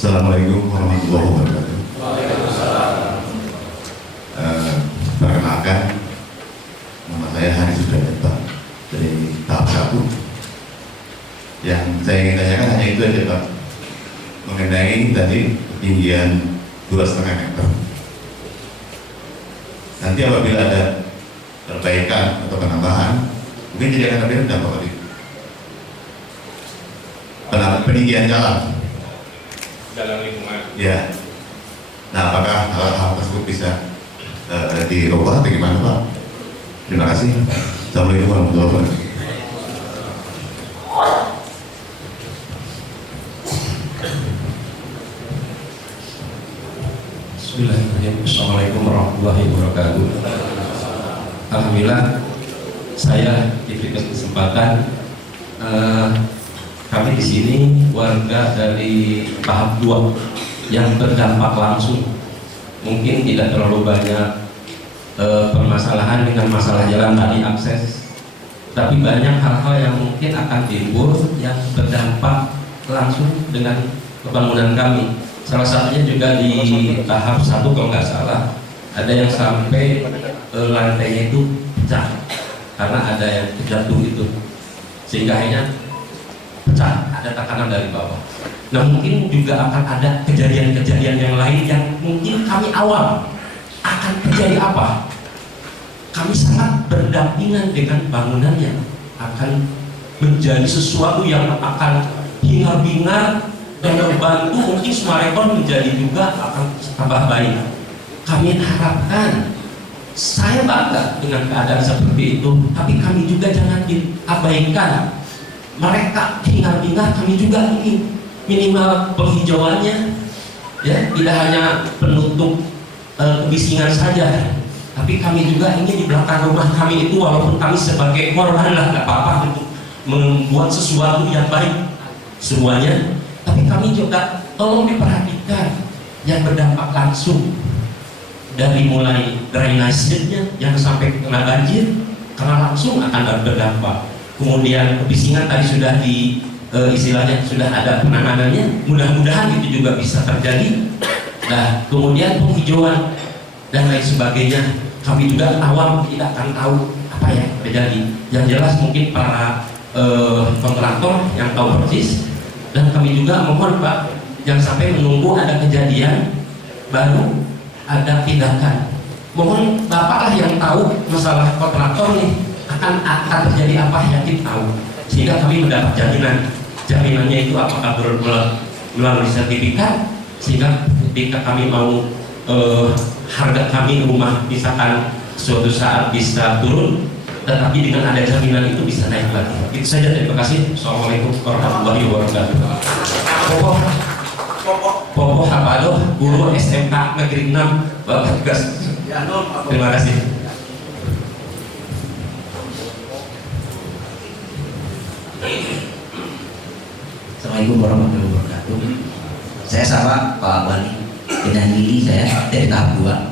Assalamualaikum warahmatullahi wabarakatuh. Perkenalkan, nama saya Hari Sudrajat dari tahap 1. Yang saya ingin tanyakan hanya itu aja Pak, mengenai tadi ketinggian 2,5 meter. Nanti apabila ada perbaikan atau penambahan, mungkin jadi akan lebih rendah Pak Wali. Peninggian jalan lingkungan. Ya. Nah, apakah hal-hal tersebut bisa dirubah atau gimana Pak? Terima kasih. Assalamualaikum warahmatullahi wabarakatuh. Bismillahirrahmanirrahim. Assalamualaikum warahmatullahi wabarakatuh. Alhamdulillah saya diberikan kesempatan. Kami di sini warga dari tahap 2 yang terdampak langsung. Mungkin tidak terlalu banyak permasalahan dengan masalah jalan tadi akses, tapi banyak hal-hal yang mungkin akan timbul yang berdampak langsung dengan pembangunan kami. Salah satunya juga di tahap 1 kalau nggak salah ada yang sampai lantainya itu pecah karena ada yang terjatuh itu, sehingga akhirnya pecah, ada tekanan dari bawah. Nah mungkin juga akan ada kejadian-kejadian yang lain yang mungkin kami awam akan terjadi apa. Kami sangat berdampingan dengan bangunan yang akan menjadi sesuatu yang akan hingar-bingar dan membantu mungkin Summarecon menjadi juga akan tambah baik. Kami harapkan, saya bangga dengan keadaan seperti itu, tapi kami juga jangan diabaikan. Mereka hingar-bingar, kami juga ingin minimal penghijauannya, ya tidak hanya penutup kebisingan saja, tapi kami juga ingin di belakang rumah kami itu, walaupun kami sebagai korban lah nggak apa-apa untuk membuat sesuatu yang baik semuanya, tapi kami juga tolong diperhatikan yang berdampak langsung dari mulai drainase-nya yang sampai kena banjir karena langsung akan berdampak. Kemudian kebisingan tadi sudah di istilahnya sudah ada penanganannya, mudah-mudahan itu juga bisa terjadi. Nah kemudian penghijauan dan lain sebagainya, kami juga awam tidak akan tahu apa yang terjadi. Yang jelas mungkin para kontraktor yang tahu persis, dan kami juga mohon Pak, jangan sampai menunggu ada kejadian baru ada tindakan. Mohon Bapak lah yang tahu masalah kontraktor nih akan terjadi apa, yakin tahu, sehingga kami mendapat jaminannya itu apakah melalui sertifikat, sehingga ketika kami mau harga kami rumah misalkan suatu saat bisa turun, tetapi dengan ada jaminan itu bisa naik lagi. Itu saja, terima kasih. Assalamualaikum warahmatullahi wabarakatuh. Popo Hapado, guru SMK Negeri 6 Bapak Tugas. Terima kasih. Assalamualaikum warahmatullahi wabarakatuh. Saya sama Pak Wali dengan Lili, saya dari tahap 2.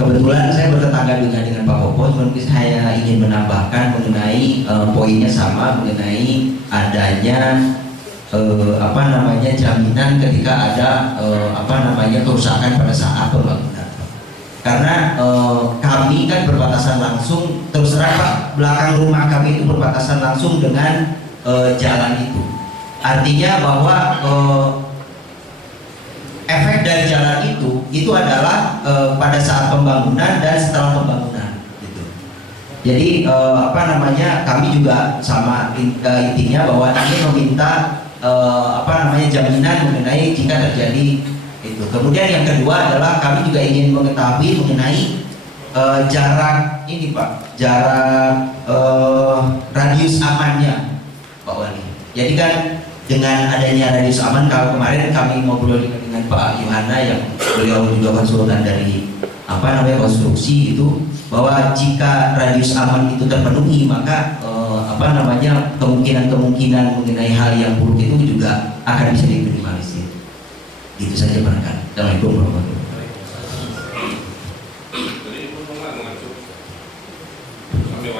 Kebetulan saya bertetangga dengan Pak Popo, mungkin saya ingin menambahkan mengenai poinnya sama, mengenai adanya jaminan ketika ada kerusakan pada saat pembangunan. Karena kami kan berbatasan langsung, terus terang Pak, belakang rumah kami itu berbatasan langsung dengan jalan itu. Artinya bahwa efek dari jalan itu adalah pada saat pembangunan dan setelah pembangunan gitu. Jadi kami juga sama intinya bahwa ingin meminta jaminan mengenai jika terjadi itu. Kemudian yang kedua adalah kami juga ingin mengetahui mengenai jarak ini Pak, jarak radius amannya Pak Wali. Jadi kan dengan adanya radius aman, kalau kemarin kami ngobrol dengan Pak Yohana yang beliau juga konsultan dari konstruksi itu, bahwa jika radius aman itu terpenuhi maka kemungkinan mengenai hal yang buruk itu juga akan bisa diminimalisir. Itu saja barangkali. Assalamualaikum warahmatullahi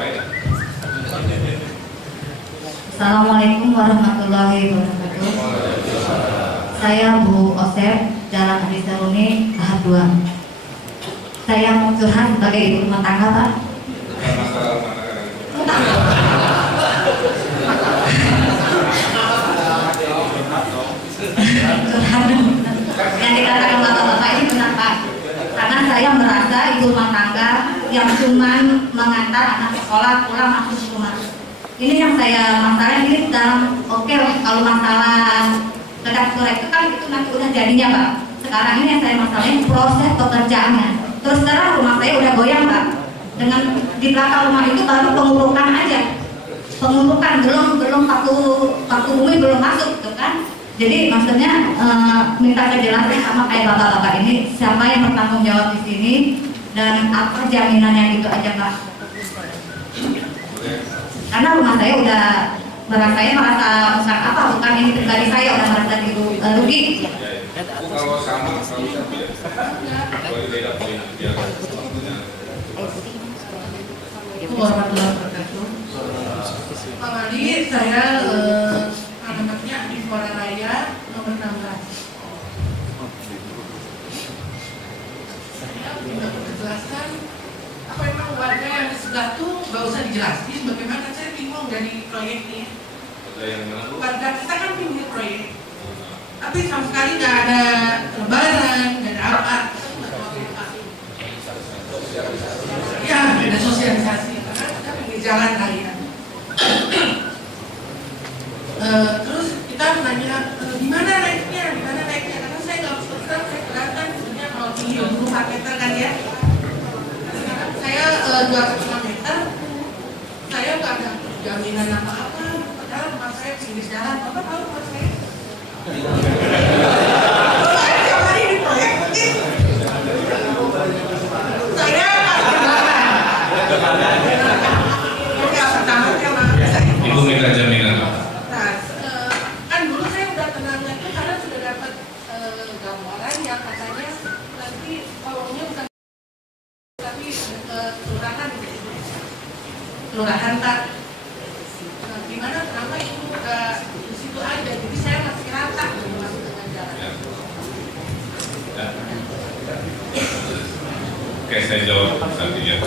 wabarakatuh. Assalamualaikum warahmatullahi wabarakatuh. Saya Bu Osep, Jalan Adi Saruni, tahap 2. Saya mau curhat sebagai ibu rumah tangga, Pak. Curhat yang dikatakan bapak-bapak ini benar Pak. Karena saya merasa ibu rumah tangga yang cuman mengantar anak sekolah pulang langsung ke rumah. Ini yang saya masalah ini dalam oke lah, kalau masalah redaksi surat itu kan itu nanti udah jadinya Pak. Sekarang ini yang saya masalahin proses pekerjaannya. Terus terang rumah saya udah goyang Pak. Dengan di belakang rumah itu baru pengurukan aja. Pengurukan belum paku bumi belum masuk gitu kan. Jadi maksudnya minta kejelasan sama kayak bapak-bapak ini, siapa yang bertanggung jawab di sini dan apa jaminannya gitu aja Pak. Karena rumah saya udah merasa bukan ini pribadi saya udah merasa rugi. Kalau sama warahmatullahi wabarakatuh. Pak Wali, saya alamatnya di Kuala Raya nomor 16. Saya minta penjelasan apa emang warga yang di sebelah tuh nggak usah dijelasin bagaimana, saya bingung dari proyeknya. Warga kita kan pinggir proyek, tapi sama sekali nggak ada lebaran, nggak ada apa. Ya, ada sosialisasi karena kita pinggir jalan raya. Terus kita menanya di mana naiknya, karena saya nggak terus terang, saya kelihatan sebenarnya kalau tinggi 24 meter kan ya. Sekarang saya 2,5 meter, saya nggak ada jaminan apa-apa. Padahal rumah saya pinggir jalan, Bapak tahu rumah saya? Saya tiap hari di proyek mungkin. Saya Ibu minta jaminan apa? Nah, kan dulu saya udah tenang itu karena sudah dapat gambaran yang katanya nanti kolongnya bukan tapi kelurahan gitu. Kelurahan Pak. Nah, gimana kenapa itu di situ aja? Jadi saya masih rata masuk dengan jalan. Oke, saya jawab nanti ya.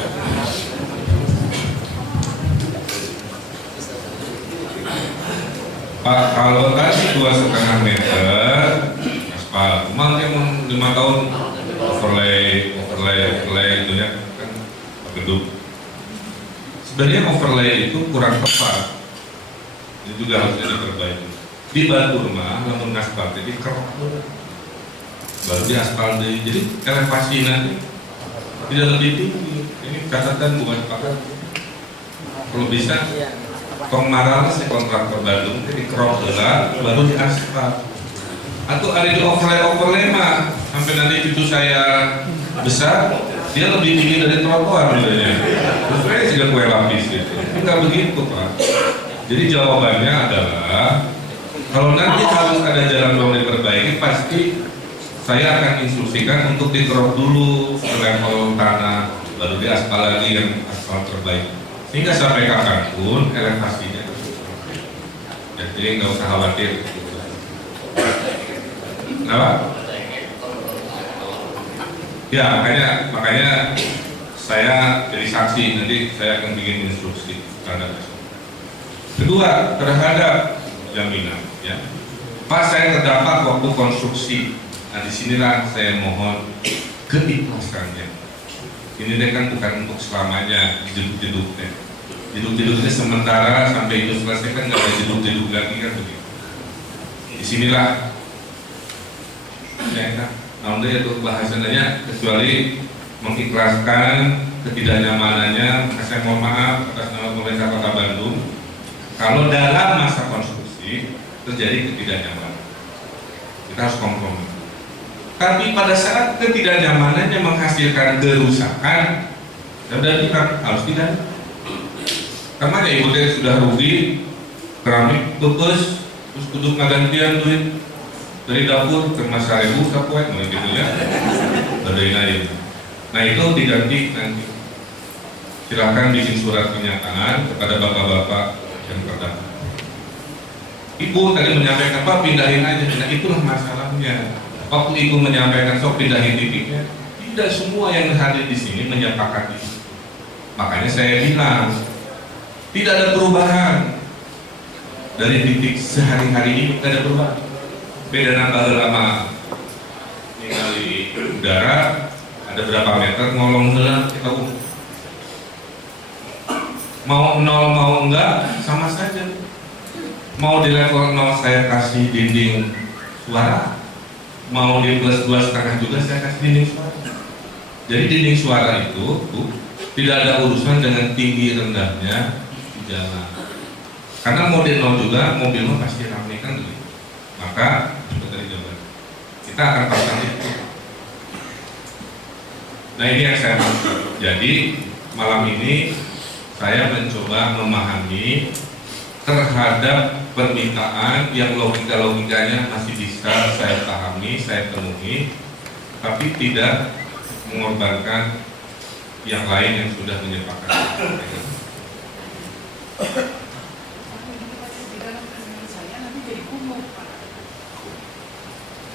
Pak, kalau tadi 2,5 meter aspal, kemarin 5 tahun overlay itu ya kan gedung. Sebenarnya overlay itu kurang tepat. Ini juga harus diperbaiki. Di batu rumah, namun aspal jadi kerok, baru di aspal deh. Jadi elevasi nanti tidak lebih tinggi. Ini catatan bukan pakai. Kalau bisa. Kemarin si kontraktor Bandung di kerok baru di aspal. Atau ada di overlay mah sampai nanti itu saya besar, dia lebih tinggi dari trotoar sebenarnya. Terus saya juga kue lapis gitu. Enggak begitu Pak. Jadi jawabannya adalah kalau nanti harus ada jalan tol diperbaiki, pasti saya akan instruksikan untuk dikerok dulu ke level tanah, baru di aspal lagi yang aspal terbaik. Sehingga sampai kapanpun elevasinya jadi nggak usah khawatir. Kenapa? Ya makanya saya jadi saksi, nanti saya akan bikin instruksi terhadap itu. Kedua, terhadap jaminan ya. Pas saya terdapat waktu konstruksi, nah disinilah saya mohon keikhlasannya. Ini kan bukan untuk selamanya jeduk-jeduknya. Jeduk-jeduknya sementara sampai itu selesai kan nggak ada jeduk-jeduk lagi kan begitu. Disinilah ya kan. Namun itu bahasanya kecuali mengikhlaskan ketidaknyamanannya, saya mohon maaf atas nama pemerintah Kota Bandung kalau dalam masa konstruksi terjadi ketidaknyamanan. Kita harus kompromi. Tapi pada saat ketidaknyamanannya menghasilkan kerusakan, ya berarti harus tidak. Karena ya ibu teh sudah rugi, keramik putus, terus kudu ngagantian duit dari dapur ke Mas Sarebu sapoe, gitu ya. Badain aja. Nah itu diganti nanti. Silakan bikin surat pernyataan kepada bapak-bapak yang terdaftar. Ibu tadi menyampaikan Pak pindahin aja, nah itulah masalahnya. Waktu ibu menyampaikan sok pindahin titiknya, tidak semua yang hadir di sini menyatakan itu. Makanya saya bilang tidak ada perubahan dari titik sehari-hari ini, tidak ada perubahan. Beda nambah lama tinggal di udara, ada berapa meter ngolong heula kita mau nol mau enggak sama saja. Mau di level 0 saya kasih dinding suara, mau di plus 2,5 juga saya kasih dinding suara. Jadi dinding suara itu tidak ada urusan dengan tinggi rendahnya di jalan. Karena mode 0 juga mobil pasti ramai kan gitu. maka dari Jawa kita akan pasang itu. Nah ini yang saya maksud. Jadi malam ini saya mencoba memahami terhadap permintaan yang logika-logikanya masih bisa saya pahami, saya temui, tapi tidak mengorbankan yang lain yang sudah menyepakati.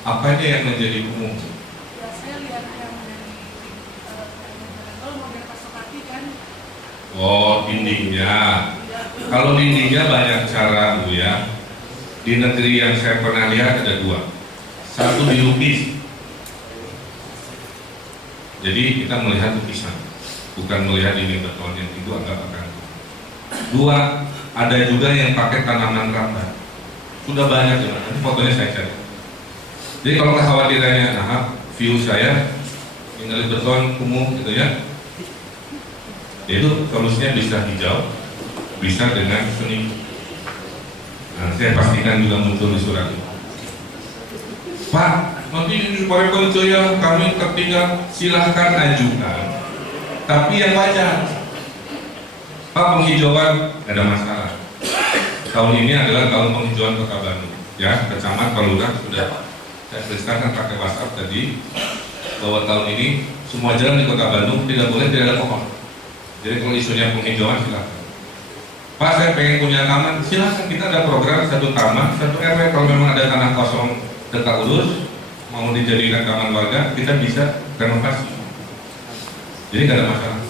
Apa yang menjadi umum? Ya, saya lihat yang dari model Pasopati kan. Oh, dindingnya. Kalau dindingnya banyak cara, Bu ya. Di negeri yang saya pernah lihat ada dua. Satu dilukis. Jadi kita melihat lukisan, bukan melihat ini beton yang itu agak akan. Dua, ada juga yang pakai tanaman rambat. Sudah banyak ya, nanti fotonya saya cari. Jadi kalau kekhawatirannya, nah view saya tinggal beton kumuh gitu ya, itu solusinya bisa hijau, bisa dengan seni. Nah, saya pastikan juga muncul di surat itu. Pak, nanti di Parekoncaya kami tertinggal, silahkan ajukan, tapi yang wajar. Pak, penghijauan ada masalah. Tahun ini adalah tahun penghijauan Kota Bandung, ya, Kecamatan Palura sudah saya tuliskan pakai WhatsApp tadi bahwa tahun ini semua jalan di Kota Bandung tidak boleh tidak ada pohon. Jadi kalau isunya penghijauan silakan. Pak, saya pengen punya taman, silakan, kita ada program satu taman, satu RW. Kalau memang ada tanah kosong dekat urus mau dijadikan taman warga, kita bisa renovasi. Jadi nggak ada masalah.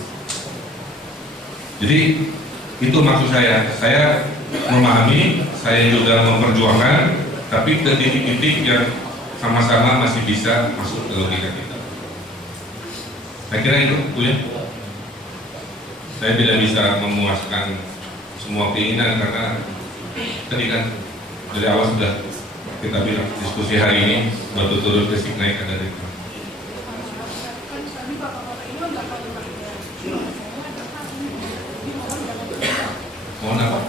Jadi itu maksud saya memahami, saya juga memperjuangkan, tapi ke titik-titik yang sama-sama masih bisa masuk ke logika kita. Saya kira itu, Bu ya. Saya tidak bisa memuaskan semua keinginan karena tadi kan dari awal sudah kita bilang diskusi hari ini baru turun fisik naik ada dari mohon apa?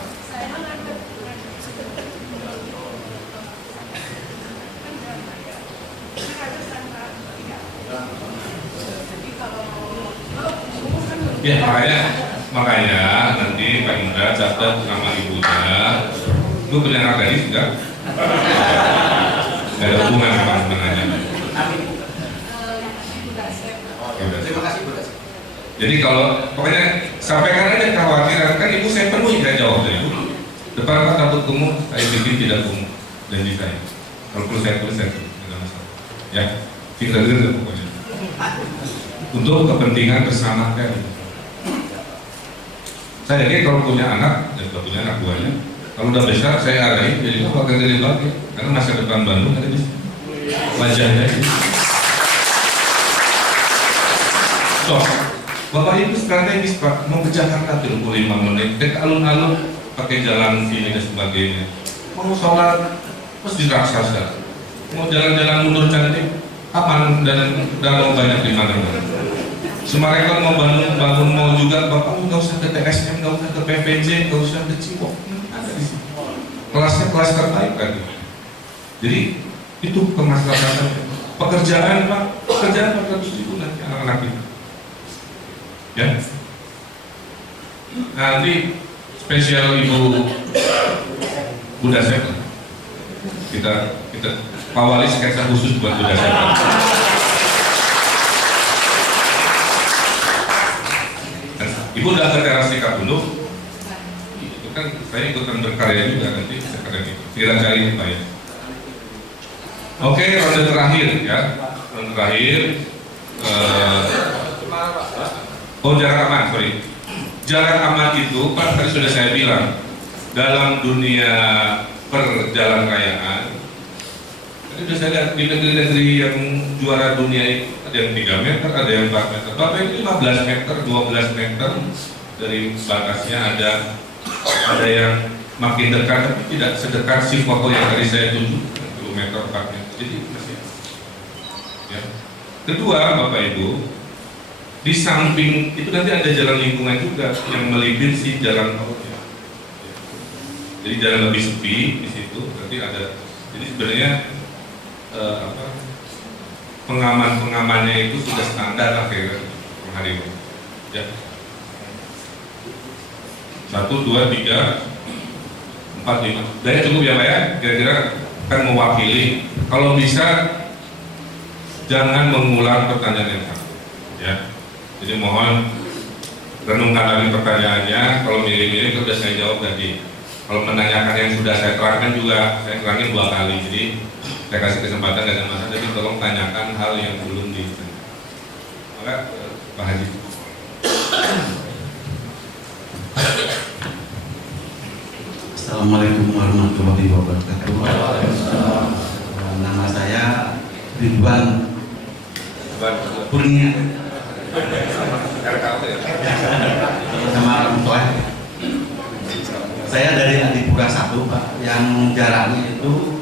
Ya makanya nanti Pak Indra catat nama ibunya. Lu punya anak gadis enggak? Nggak ada hubungan sama sebenarnya. Terima kasih, Bu. Jadi kalau pokoknya sampaikan aja kekhawatiran, kan ibu saya penuhi saya jawab dari ibu. Depan Pak takut kumuh, saya bikin tidak kumuh janji saya. Kalau perlu saya tulis saya tulis, tidak masalah. Ya, kita dengar pokoknya. Untuk kepentingan bersama kan. Saya yakin kalau punya anak dan kalau punya anak buahnya, kalau udah besar saya arahin jadi bakal dari lagi karena masa depan Bandung ada di sini. Wajahnya ini. So, Bapak Ibu strategis Pak, mau ke Jakarta 35 menit, ke alun-alun pakai jalan sini dan sebagainya. Mau sholat, mesti raksasa. Mau jalan-jalan mundur cantik, aman dan danau banyak di mana-mana. Semarekan mau bangun mau juga, Bapak nggak usah ke TSM, nggak usah ke PPJ, nggak usah ke Ciwok, ada di sini. Kelasnya kelas terbaik lagi. Jadi itu kemaslahatan. Pekerjaan Pak, pekerjaan 400.000 nanti anak-anak kita. Ya. Nanti spesial Ibu Bunda Sep. Kita Pak Wali sketsa khusus buat Bunda Sep. Ibu udah ke teras Ika dulu. Itu kan saya ikutan berkarya juga nanti sekarang itu. Kita cari Pak ya. Oke, ronde terakhir ya. Ronde terakhir. Jarak aman, sorry. Jarak aman itu, Pak, tadi sudah saya bilang, dalam dunia perjalanan rayaan, tadi sudah saya lihat di negeri-negeri yang juara dunia itu, ada yang 3 meter, ada yang 4 meter, bahkan 15 meter, 12 meter dari batasnya ada yang makin dekat, tapi tidak sedekat si foto yang tadi saya tunjuk, 10 meter, 4 meter, jadi masih. Ya. Kedua, Bapak Ibu, di samping itu nanti ada jalan lingkungan juga yang melipir si jalan tolnya. Jadi jalan lebih sepi di situ, nanti ada Jadi sebenarnya pengamannya itu sudah standar lah kayak hari ini. Ya. 1, 2, 3, 4, 5. Dari cukup ya Pak ya, kira-kira akan mewakili. Kalau bisa jangan mengulang pertanyaan yang sama. Ya. Jadi mohon renungkan lagi pertanyaannya. Kalau mirip-mirip sudah saya jawab tadi. Kalau menanyakan yang sudah saya terangkan juga saya terangin 2 kali. Jadi saya kasih kesempatan gak ada masalah. Tapi tolong tanyakan hal yang belum ditanyakan. Maka Pak Haji. Assalamualaikum warahmatullahi wabarakatuh. Nama saya Ridwan Kurnia. Sama orang tua. Saya dari Adipura 1 Pak, yang jaraknya itu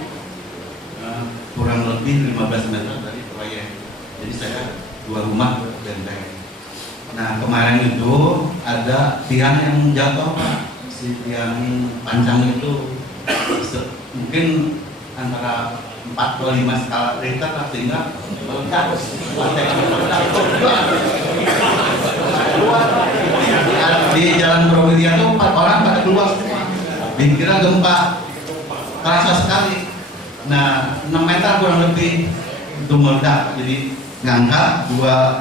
kurang lebih 15 meter dari proyek. Jadi saya 2 rumah benteng. Nah kemarin itu ada tiang yang jatuh Pak. Si tiang panjang itu mungkin antara 4 atau 5 skala Richter lah, sehingga meledak di Jalan Prowirya itu 4 orang pada keluar semua. Dikira gempa, terasa sekali. Nah 6 meter kurang lebih itu meledak. Jadi ngangkat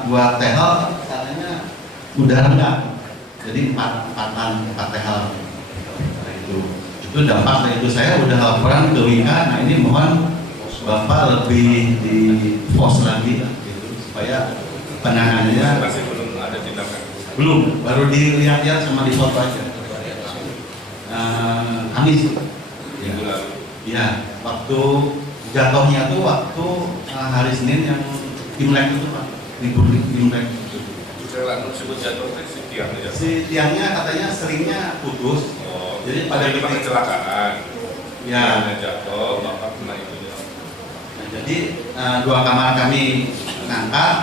dua tehel, katanya udah rendah. Jadi 4 tehel. Itu dampak dari itu. Saya udah laporan ke Wika. Nah ini mohon Bapak lebih di force lagi gitu, supaya penanganannya masih belum ada tindakan. Belum, baru dilihat-lihat sama di foto aja. Kamis Minggu lalu. ya, waktu jatuhnya tuh waktu hari Senin yang Imlek itu Pak, libur Imlek. Saya langsung sebut jatuh si tiangnya. Si tiangnya katanya seringnya putus. Oh, jadi pada memang kecelakaan. Ya. Tiangnya jatuh, bapak kena itu. Nah, jadi 2 kamar kami ngangkat,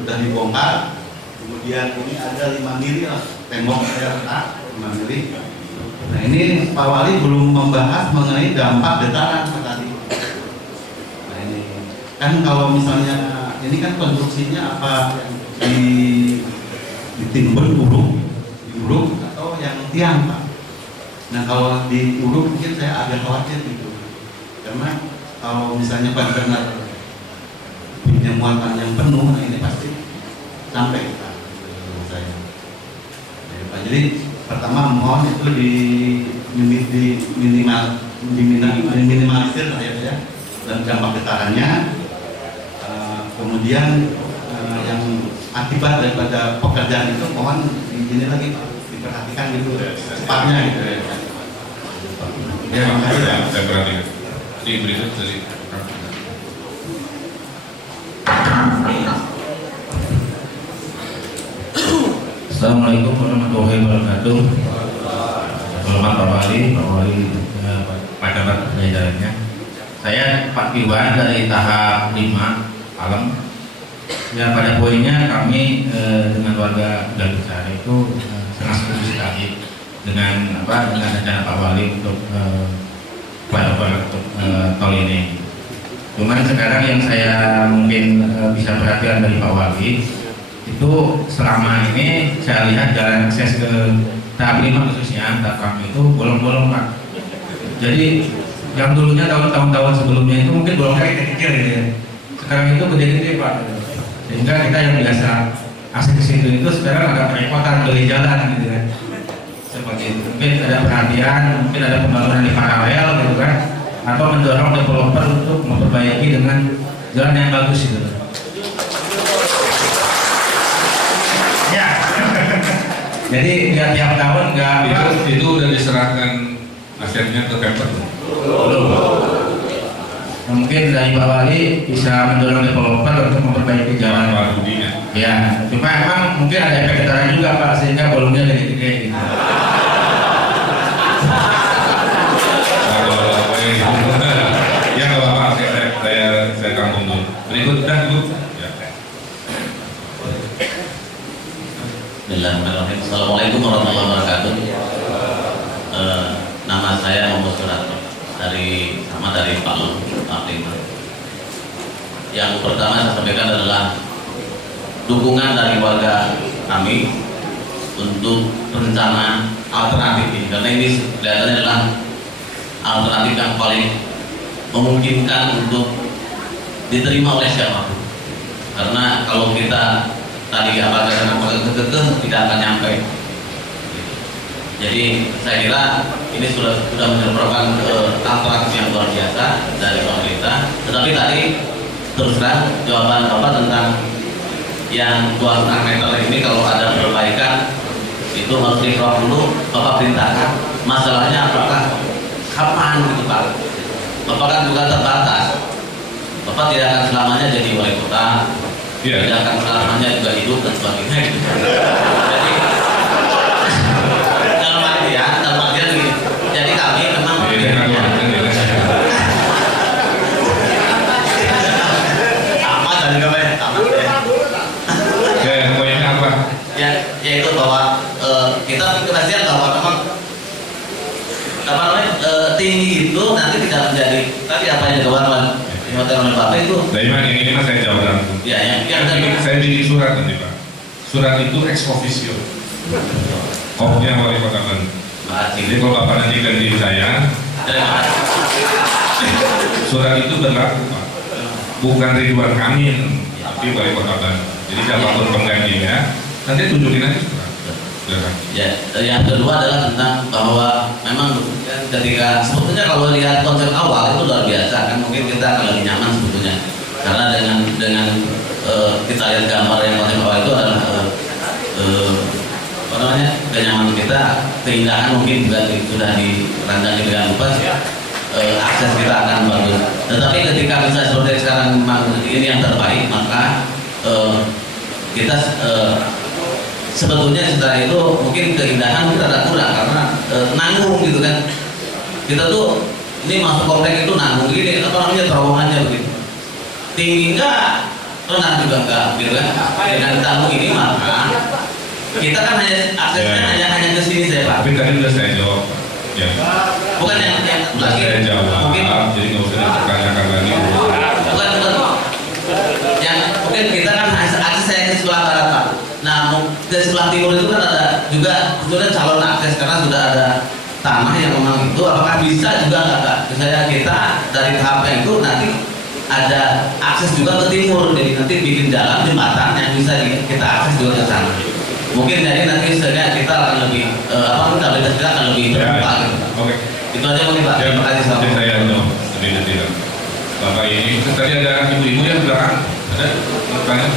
udah dibongkar. Kemudian ini ada 5 mili lah, tembok saya retak 5 mili. Nah ini Pak Wali belum membahas mengenai dampak getaran tadi. Nah ini kan kalau misalnya ini kan konstruksinya apa ditimbun uruk atau yang tiang Pak. Nah kalau di uruk mungkin saya agak khawatir gitu, karena kalau misalnya kontainer punya muatan yang penuh, nah ini pasti sampai Pak. Jadi pertama mohon itu diminimalisir lah ya, dan dampak getarannya. Kemudian yang akibat daripada pekerjaan itu mohon ini lagi Pak, diperhatikan gitu cepatnya gitu ya. Ya, makasih ya. Saya perhatikan. Di berikut dari Assalamualaikum warahmatullahi wabarakatuh. Selamat Pak Wali, Pak Camat jajarannya. Saya Pak Iwan dari tahap 5 Palem. Ya pada poinnya kami dengan warga Galusar itu sangat setuju sekali dengan rencana Pak Wali untuk tol ini. Cuman sekarang yang saya mungkin bisa perhatikan dari Pak Wali itu selama ini saya lihat jalan akses ke tahap 5 khususnya tahap kami itu bolong-bolong Pak. Jadi yang dulunya tahun-tahun sebelumnya itu mungkin bolongnya kecil gitu ya. Sekarang itu gede-gede Pak. Sehingga kita yang biasa akses ke situ itu sekarang agak kerepotan beli jalan gitu kan. Seperti itu. Mungkin ada perhatian, mungkin ada pembangunan di paralel gitu kan, atau mendorong developer untuk memperbaiki dengan jalan yang bagus gitu. Jadi nggak tiap tahun nggak itu udah diserahkan asetnya ke Pemper. belum. Mungkin dari Pak Wali bisa mendorong developer untuk memperbaiki jalan. Pak Rudinya. Ya, cuma emang mungkin ada efek getaran juga Pak, sehingga bolongnya lebih gede gitu. Ya nggak apa-apa, saya kampung dulu. Berikut dah Bu. Bismillahirrahmanirrahim. Assalamualaikum warahmatullahi wabarakatuh. Nama saya Muhammad Suratno. dari Pak Lima. Yang pertama saya sampaikan adalah dukungan dari warga kami untuk rencana alternatif ini, karena ini kelihatannya adalah alternatif yang paling memungkinkan untuk diterima oleh siapapun. Karena kalau kita tadi tidak akan nyampe. Jadi saya kira ini sudah merupakan alternatif yang luar biasa dari pemerintah. Tetapi tadi terus terang jawaban Bapak tentang yang 2,5 meter ini kalau ada perbaikan itu harus diproses dulu, Bapak perintahkan. Masalahnya apakah kapan gitu Pak? Bapak kan juga terbatas. Bapak tidak akan selamanya jadi wali kota, tidak akan selamanya juga hidup dan sebagainya gitu. Jadi dalam artian begini. Jadi kami memang sama dari kami ya, yaitu bahwa kita kasihan bahwa memang tinggi itu nanti tidak menjadi tadi apa yang dikeluarkan oleh Bapak itu. Ini mas saya jawab langsung. Ya, saya bikin surat nanti Pak. Surat itu ex officio. Kopnya wali kota Bandung. Jadi kalau Bapak nanti ganti saya, surat itu berlaku Pak. Bukan Ridwan Kamil, tapi wali kota Bandung. Jadi siapapun penggantinya, nanti tunjukin aja surat. Ya, yang kedua adalah tentang bahwa memang ketika sebetulnya kalau lihat konsep awal itu luar biasa kan, mungkin kita akan lebih nyaman sebetulnya karena dengan kita lihat gambar yang konsep awal itu adalah kenyamanan kita, keindahan mungkin juga sudah dirancang dengan lupa, akses kita akan bagus. Tetapi ketika misalnya seperti sekarang memang ini yang terbaik, maka kita sebetulnya setelah itu mungkin keindahan kita agak kurang karena nanggung gitu kan. Kita tuh ini masuk komplek itu nanggung gini, terowongannya begitu. Tinggi enggak, rendah juga enggak gitu kan. Dengan tanggung ini maka kita kan hanya aksesnya hanya ke sini saya Pak. Tapi tadi sudah saya jawab. Ya. Bukan yang lagi. Saya jawab. Mungkin jadi nggak usah dipertanyakan lagi. Bukan. Yang mungkin kita kan akses saya ke sebelah barat Pak. Nah, ke sebelah timur itu kan ada juga sebetulnya calon akses karena sudah ada tanah yang memang itu. Apakah bisa juga nggak? Misalnya kita dari tahap itu nanti ada akses juga ke timur, jadi nanti bikin jalan jembatan yang bisa kita akses juga ke sana. Mungkin jadi nanti sebenarnya kita akan lebih kapasitas kita akan lebih terbuka gitu. Oke. Itu aja mungkin Pak. Terima kasih sama. Saya jawab lebih detail. Bapak ini tadi ada ibu-ibu yang belakang ada bertanya.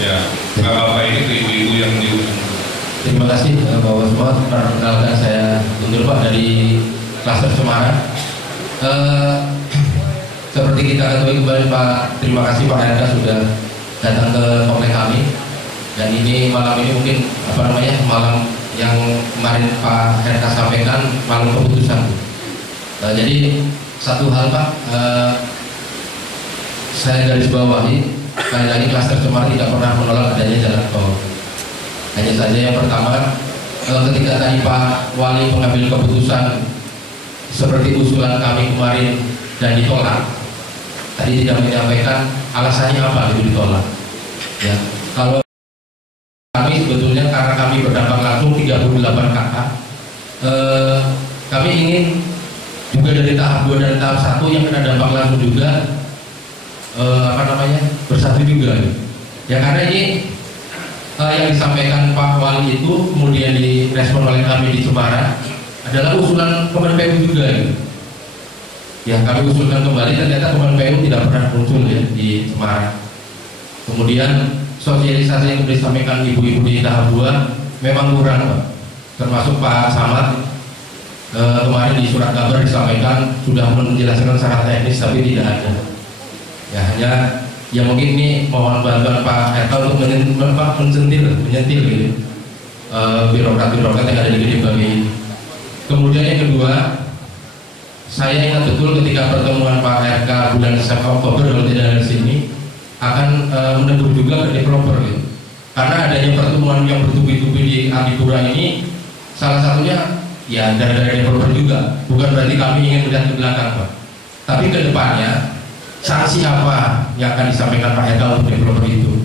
Ya, Bapak ini ke ibu-ibu yang di ujung. Terima kasih Bapak semua. Perkenalkan saya Guntur Pak dari Klaster Semarang. Seperti kita ketahui kembali Pak, terima kasih Pak RK sudah datang ke komplek kami. Dan ini malam ini mungkin malam yang kemarin Pak RK sampaikan malam keputusan. Jadi satu hal Pak, saya garis bawahi, sekali lagi Klaster Semarang tidak pernah menolak adanya jalan tol. Hanya saja yang pertama, ketika tadi Pak Wali mengambil keputusan seperti usulan kami kemarin dan ditolak, tadi tidak menyampaikan alasannya apa itu ditolak. Ya, kalau kami sebetulnya karena kami berdampak langsung 38 kakak, kami ingin juga dari tahap 2 dan tahap 1 yang kena dampak langsung juga bersatu juga. Ya karena ini yang disampaikan Pak Wali itu kemudian direspon oleh kami di Semarang adalah usulan Kemenpeu juga. Ya kami usulkan kembali, ternyata Kemenpeu tidak pernah muncul ya di Semarang. Kemudian sosialisasi yang disampaikan ibu-ibu di tahap 2 memang kurang Pak. Termasuk Pak Samad kemarin di surat kabar disampaikan sudah menjelaskan secara teknis tapi tidak ada. Ya hanya ya mungkin ini mohon bantuan Pak RK untuk menyentil gitu birokrat-birokrat yang ada di Gedebagi ini. Kemudian yang kedua, saya ingat betul ketika pertemuan Pak RK bulan Oktober kalau tidak ada di sini akan menegur juga ke developer gitu. Karena adanya pertemuan yang bertubi-tubi di Adipura ini, salah satunya ya dari developer juga. Bukan berarti kami ingin melihat ke belakang, Pak. Tapi ke depannya sanksi apa yang akan disampaikan Pak Eka untuk developer itu?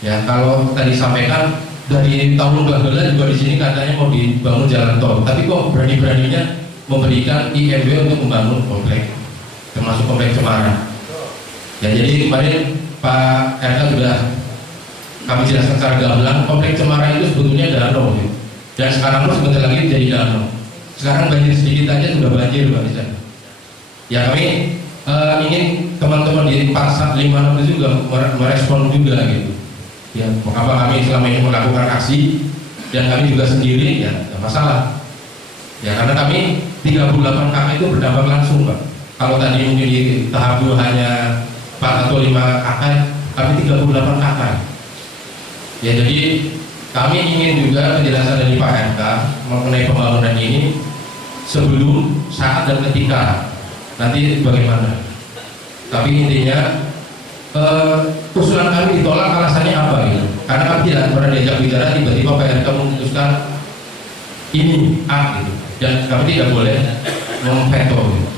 Ya, kalau tadi disampaikan dari tahun 2012 juga di sini katanya mau dibangun jalan tol, tapi kok berani-beraninya memberikan IMB untuk membangun komplek, termasuk komplek Cemara. Ya, jadi kemarin Pak RK sudah kami jelaskan secara gamblang, komplek Cemara itu sebetulnya danau, gitu. Dan sekarang sebentar lagi jadi danau. Sekarang banjir sedikit aja sudah banjir, Pak Rizal. Ya, kami ingin teman-teman di 456 itu juga merespon juga gitu. Ya, mengapa kami selama ini melakukan aksi dan kami juga sendiri, ya tidak masalah. Ya, karena kami 38 kakak itu berdampak langsung, Pak. Kalau tadi mungkin di tahap 2 hanya 4 atau 5 kakak, kami 38 kakak. Ya, jadi kami ingin juga penjelasan dari Pak RK mengenai pembangunan ini sebelum, saat, dan ketika. Nanti bagaimana? Tapi intinya usulan kami ditolak, alasannya apa gitu? Karena kami tidak pernah diajak bicara, tiba-tiba Pak RK memutuskan ini A gitu, dan kami tidak boleh memveto gitu.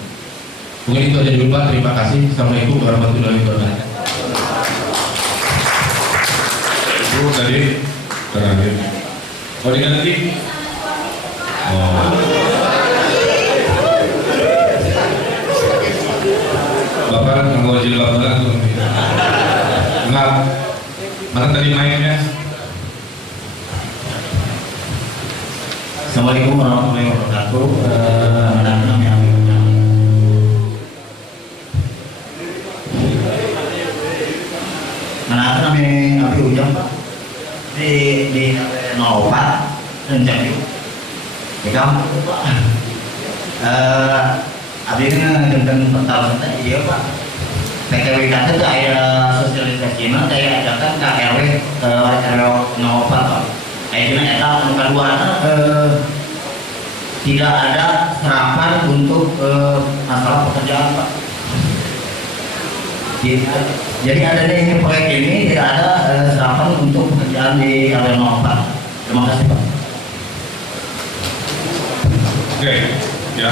Mungkin itu aja dulu Pak, terima kasih. Assalamualaikum warahmatullahi wabarakatuh. Ibu tadi terakhir. Oh, diganti? Oh. Bapak nggak wajib bapak tuh. Enggak. Mana tadi mainnya? Assalamualaikum warahmatullahi wabarakatuh. Anak-anak yang mana kami api ujang Pak di 04 rencana itu ya kamu Pak abisnya dengan pertama iya Pak PKW kata itu ada sosialisasi mana saya adakan KRW RW 04 Pak akhirnya eta kedua tidak ada serapan untuk masalah pekerjaan Pak. Jadi adanya ini proyek ini tidak ada serapan untuk pekerjaan di RW 04. Terima kasih Pak. Oke, ya.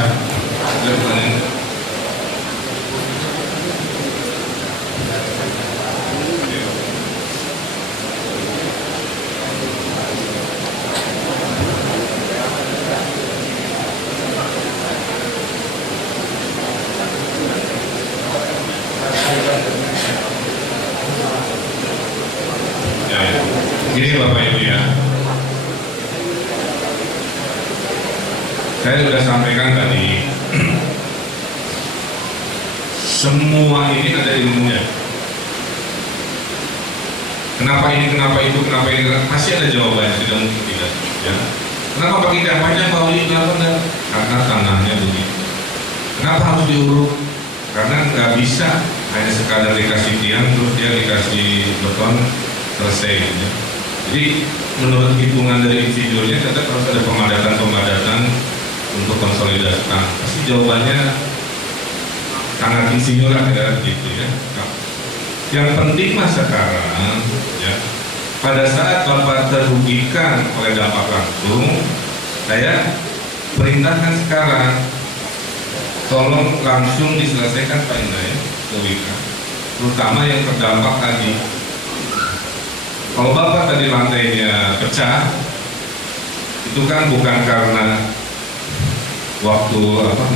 Gini Bapak Ibu ya, saya sudah sampaikan tadi, semua ini ada ilmunya. Kenapa ini, kenapa itu, kenapa ini, pasti ada jawabannya, tidak mungkin tidak. Ya. Kenapa pakai kampanye kalau ini enggak? Karena tanahnya begitu. Kenapa harus diuruk? Karena nggak bisa hanya sekadar dikasih tiang terus dia dikasih beton selesai. Ya. Jadi menurut hitungan dari insinyurnya tetap harus ada pemadatan untuk konsolidasi tanah. Pasti jawabannya sangat insinyur akhirnya gitu ya. Nah, yang penting mah sekarang ya, pada saat Bapak terugikan oleh dampak langsung, saya perintahkan sekarang tolong langsung diselesaikan Pak Indra ya, kerugikan, terutama yang terdampak tadi. Kalau Bapak tadi lantainya pecah, itu kan bukan karena waktu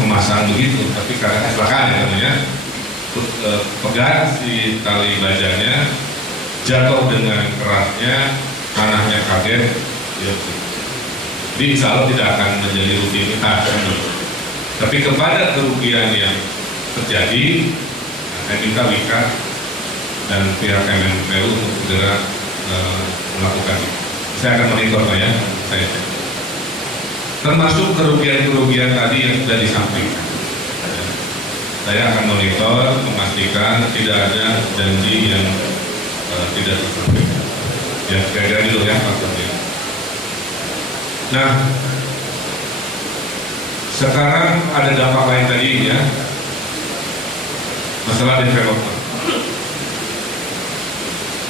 memasang begitu, tapi karena kecelakaan ya namanya. Pegat si tali bajanya, jatuh dengan kerasnya, tanahnya kaget, ya. Jadi insya Allah tidak akan menjadi rutinitas. Tapi kepada kerugian yang terjadi, saya minta Wika dan pihak MNPU untuk segera melakukan. Saya akan monitor Pak ya, termasuk kerugian-kerugian tadi yang sudah disampaikan. Saya akan monitor, memastikan tidak ada janji yang tidak tersampaikan. Ya, kira-kira dulu ya Pak. Nah, sekarang ada dampak lain tadi ya, masalah developer.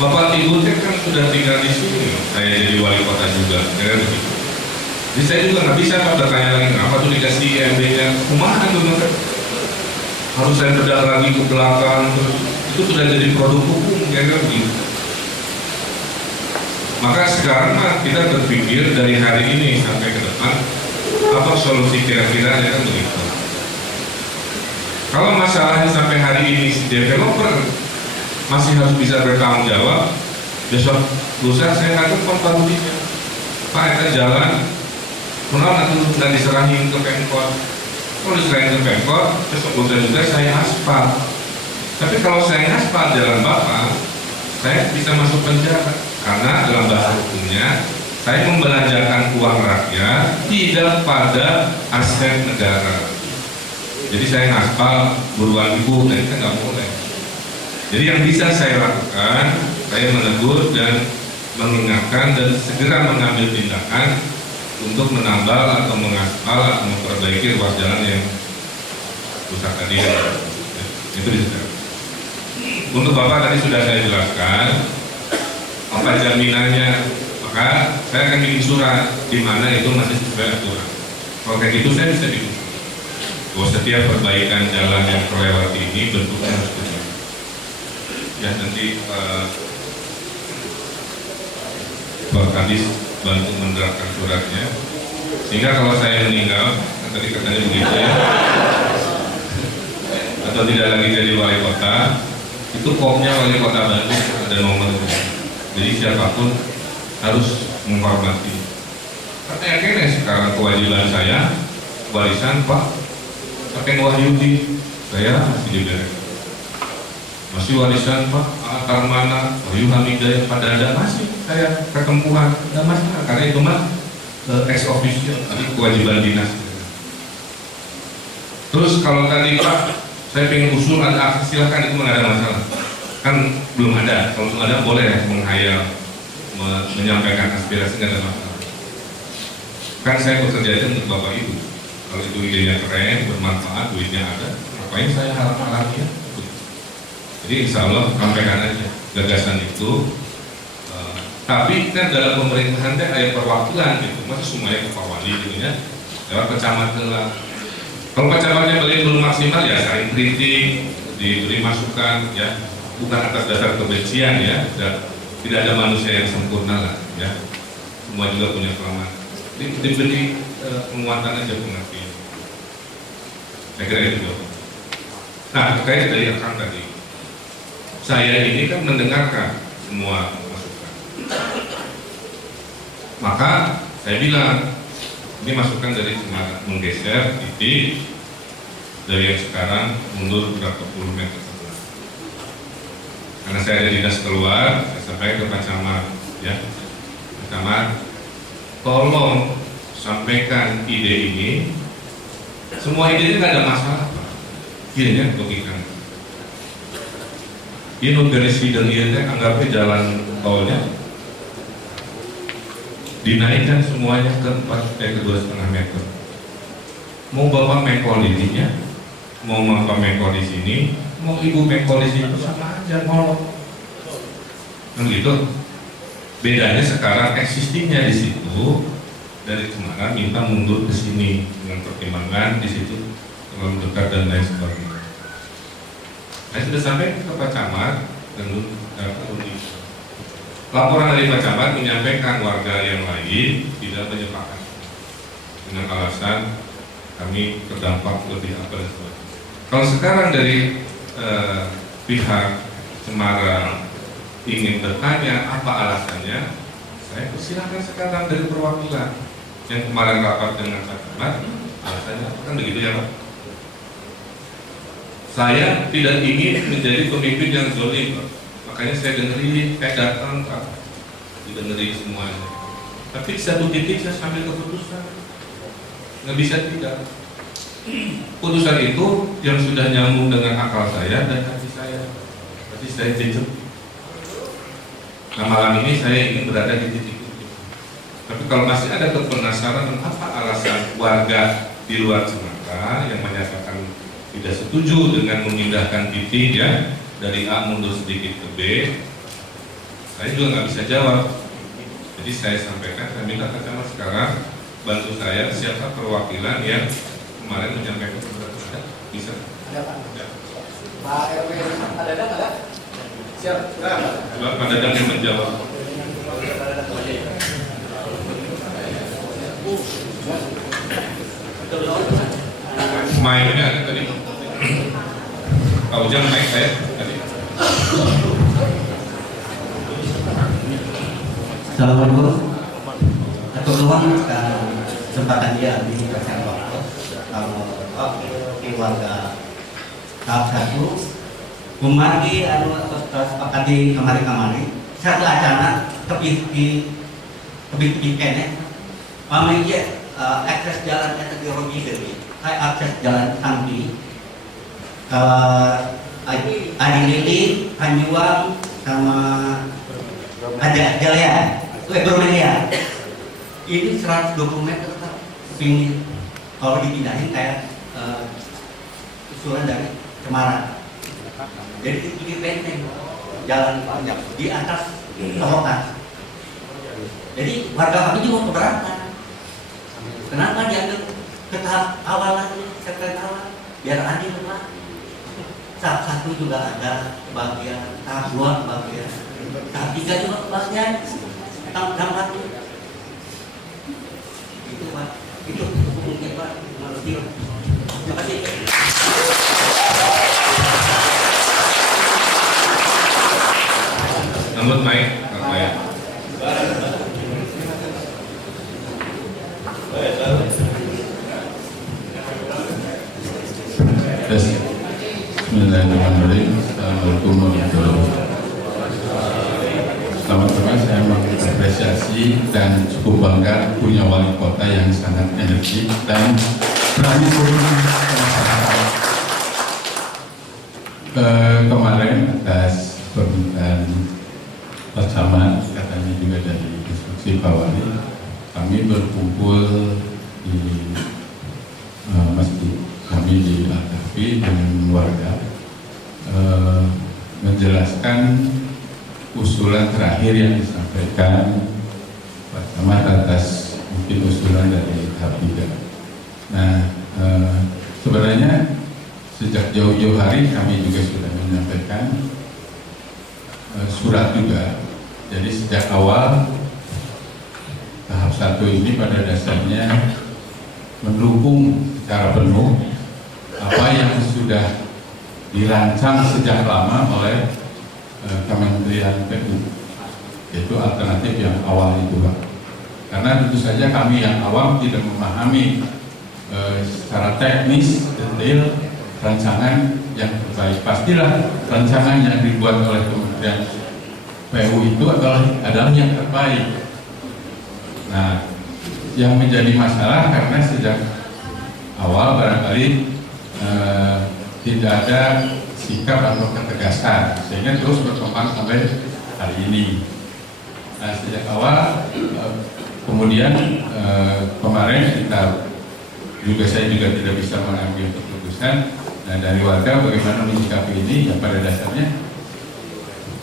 Bapak Ibu kan sudah tinggal di sini, saya jadi wali kota juga, kira begitu. Jadi saya juga nggak bisa Pak bertanya lagi kenapa tuh dikasih IMB-nya, kumaha tuh Pak? Harus saya bedah lagi ke belakang, terus itu sudah jadi produk hukum ya kan gitu. Maka sekarang kita berpikir dari hari ini sampai ke depan apa solusi kira-kira ya kan begitu. Kalau masalahnya sampai hari ini si developer masih harus bisa bertanggung jawab, besok lusa saya akan Pak Rudinya, Pak kita jalan, kenapa nggak diserahin ke Pemkot? Kalau diserahin ke Pemkot, besok lusa juga saya aspal. Tapi kalau saya aspal jalan Bapak, saya bisa masuk penjara karena dalam bahasa hukumnya saya membelanjakan uang rakyat tidak pada aset negara. Jadi saya ngaspal buruan ibu, dan itu nggak boleh. Jadi yang bisa saya lakukan, saya menegur dan mengingatkan dan segera mengambil tindakan untuk menambal atau mengaspal atau memperbaiki ruas jalan yang rusak tadi. Itu bisa. Untuk Bapak tadi sudah saya jelaskan apa jaminannya, maka saya akan bikin surat di mana itu masih sesuai aturan. Kalau kayak gitu saya bisa bikin bahwa setiap perbaikan jalan yang terlewati ini bentuknya harus benar. Ya nanti Pak Kadis bantu menerapkan suratnya, sehingga kalau saya meninggal, tadi katanya begitu ya, atau tidak lagi jadi wali kota, itu kopnya wali kota Bandung ada nomornya. Jadi siapapun harus menghormati. Karena akhirnya sekarang kewajiban saya warisan Pak Kakek Wahyudi, saya masih diberi. Masih warisan Pak Karmana, Wahyu Hamidah, pada ada masih saya ketempuhan, ada masalah karena itu mah ex officio, jadi kewajiban dinas. Terus kalau tadi Pak, saya pengen usul ada akses, silahkan, itu nggak ada masalah. Kan belum ada, kalau belum ada boleh menghayal, menyampaikan aspirasi, nggak ada masalah. Kan saya bekerja itu untuk Bapak Ibu. Kalau itu idenya keren, bermanfaat, duitnya ada, ngapain saya halang-halangi ya? Jadi insya Allah sampaikan aja gagasan itu. Tapi kan dalam pemerintahan teh ada perwakilan gitu, masa semuanya ke Pak Wali gitu ya, lewat kecamatan lah. Kalau kecamatannya belum maksimal ya saling kritik, diberi masukan ya, bukan atas dasar kebencian ya, tidak ada manusia yang sempurna lah ya, semua juga punya kelemahan. Diberi penguatan aja pengertian. Saya kira itu. Nah, terkait dari Akang tadi, saya ini kan mendengarkan semua masukan. Maka saya bilang, ini masukan dari Semarang, menggeser titik dari yang sekarang mundur berapa puluh meter sebelah. Karena saya ada dinas keluar, saya sampaikan ke Pak Camat, ya, Pak Camat, tolong sampaikan ide ini. Semua ide ini nggak ada masalah, Pak. Gini ya logikanya. Ini garis bidang ini anggapnya jalan tolnya dinaikkan semuanya ke 2,5 meter. Mau Bapak mengkol di sini, mau Bapak mengkol di sini, mau Ibu mengkol di sini, sama aja ngolok. Kan gitu. Bedanya sekarang existingnya di situ dari Semarang minta mundur ke sini dengan pertimbangan di situ terlalu dekat dan lain sebagainya. Saya sudah sampai ke Pak Camat dan Uni. Laporan dari Pak Camat menyampaikan warga yang lain tidak menyepakati dengan alasan kami terdampak lebih apa dan sebagainya. Kalau sekarang dari pihak Semarang ingin bertanya apa alasannya, saya persilahkan sekarang dari perwakilan yang kemarin rapat dengan Pak Camat, alasannya kan begitu ya Pak. Saya tidak ingin menjadi pemimpin yang zalim, Pak. Makanya saya dengerin, saya datang Pak, didengerin semuanya. Tapi di satu titik saya sambil keputusan, nggak bisa tidak. Putusan itu yang sudah nyambung dengan akal saya dan hati saya. Berarti saya jejak. Nah malam ini saya ingin berada di titik itu. Tapi kalau masih ada penasaran apa alasan warga di luar Sumatera yang menyatakan tidak setuju dengan memindahkan titik ya dari A mundur sedikit ke B, saya juga nggak bisa jawab. Jadi saya sampaikan, saya minta Pak Camat sekarang bantu saya siapa perwakilan yang kemarin menyampaikan bisa? Ada Pak. Pak RW ada ada? Siap. Coba Pak Dadang yang menjawab. Mainnya ada tadi. Pak Ujang main saya tadi. Assalamualaikum. Atau luang kesempatan dia di pasar waktu. Keluarga tahap 1 Bumagi anu sepakat di kemarin satu acara tepi kene mami je akses jalan teknologi deui akses jalan Sambi Adi Lili Panjuang sama ada Jalea Bromelia ini 120 meter pinggir kalau dipindahin kayak usulan dari Cemara. Jadi itu di benteng jalan panjang di atas Tohokan. Jadi warga kami juga keberatan. Kenapa diambil ke tahap awal lagi, segmen awal? Biar adil lah. Tahap 1 juga ada kebagian, tahap 2 kebagian, tahap 3 juga kebagian. Tahap 4 itu Pak, itu mungkin Pak mengerti. Terima kasih. Nambut main, Pak Maya. Bismillahirrahmanirrahim. Assalamualaikum warahmatullahi wabarakatuh. Selamat pagi, saya mengapresiasi dan cukup bangga punya wali kota yang sangat energik dan berani kemarin atas permintaan Pak Camat, katanya juga dari instruksi Pak Wali, kami berkumpul di masjid kami di Al-Kahfi dengan warga menjelaskan usulan terakhir yang disampaikan Pak Camat atas mungkin usulan dari tahap 3. Nah, sebenarnya sejak jauh-jauh hari kami juga sudah menyampaikan surat juga. Jadi sejak awal tahap 1 ini pada dasarnya mendukung secara penuh apa yang sudah dirancang sejak lama oleh Kementerian PU, yaitu alternatif yang awal itu Pak. Karena tentu saja kami yang awam tidak memahami secara teknis detail rancangan yang terbaik. Pastilah rancangan yang dibuat oleh Kementerian PU itu adalah yang terbaik. Nah, yang menjadi masalah karena sejak awal barangkali tidak ada sikap atau ketegasan sehingga terus berkembang sampai hari ini. Nah, sejak awal kemudian kemarin saya juga tidak bisa mengambil keputusan. Nah, dari warga bagaimana menyikapi ini, ya pada dasarnya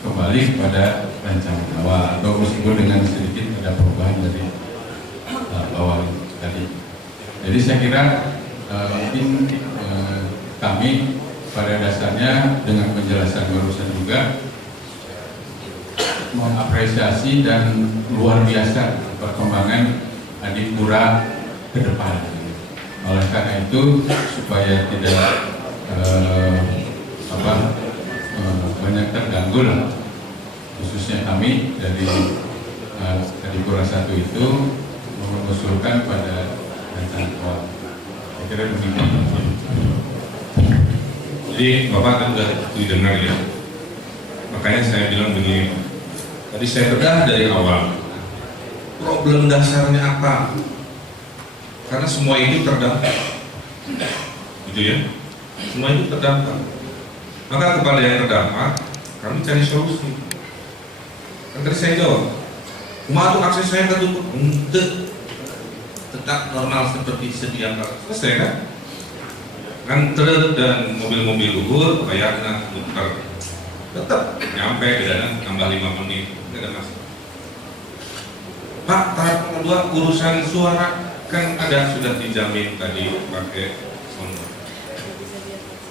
kembali kepada rancangan awal atau meskipun dengan sedikit ada perubahan dari awal tadi. Jadi saya kira mungkin kami pada dasarnya dengan penjelasan barusan juga mengapresiasi dan luar biasa perkembangan Adipura ke depan. Oleh karena itu supaya tidak banyak terganggu lah, khususnya kami dari Adipura 1 itu mengusulkan pada rancangan awal. Saya kira demikian. Jadi Bapak kan sudah didengar ya. Makanya saya bilang begini, tadi saya bedah dari awal. Problem dasarnya apa? Karena semua itu terdampak, gitu ya. Semua itu terdampak. Maka kepada yang terdampak, kami cari solusi. Kan tadi saya jawab, kumaha akses saya ketutup, tetap normal seperti sedia kala. Selesai kan? Kan truk dan mobil-mobil luhur bayarnya muter, tetap nyampe ke dana tambah 5 menit, tidak ada masalah. Pak, tahap kedua urusan suara kan ada sudah dijamin tadi pakai sonar.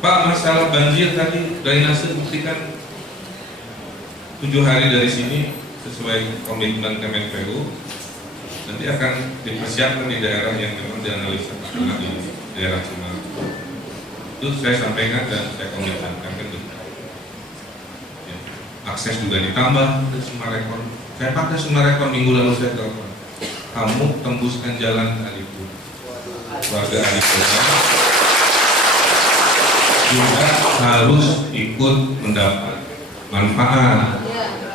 Pak, masalah banjir tadi drainase buktikan 7 hari dari sini sesuai komitmen Kemenpu nanti akan dipersiapkan di daerah yang memang dianalisa karena di daerah Cimahi. Itu saya sampaikan dan saya komitmenkan ke ya. Akses juga ditambah ke Sumarekon. Saya pakai Sumarekon minggu lalu saya telepon. Kamu tembuskan jalan Adipura. Warga Adipura juga harus ikut mendapat manfaat,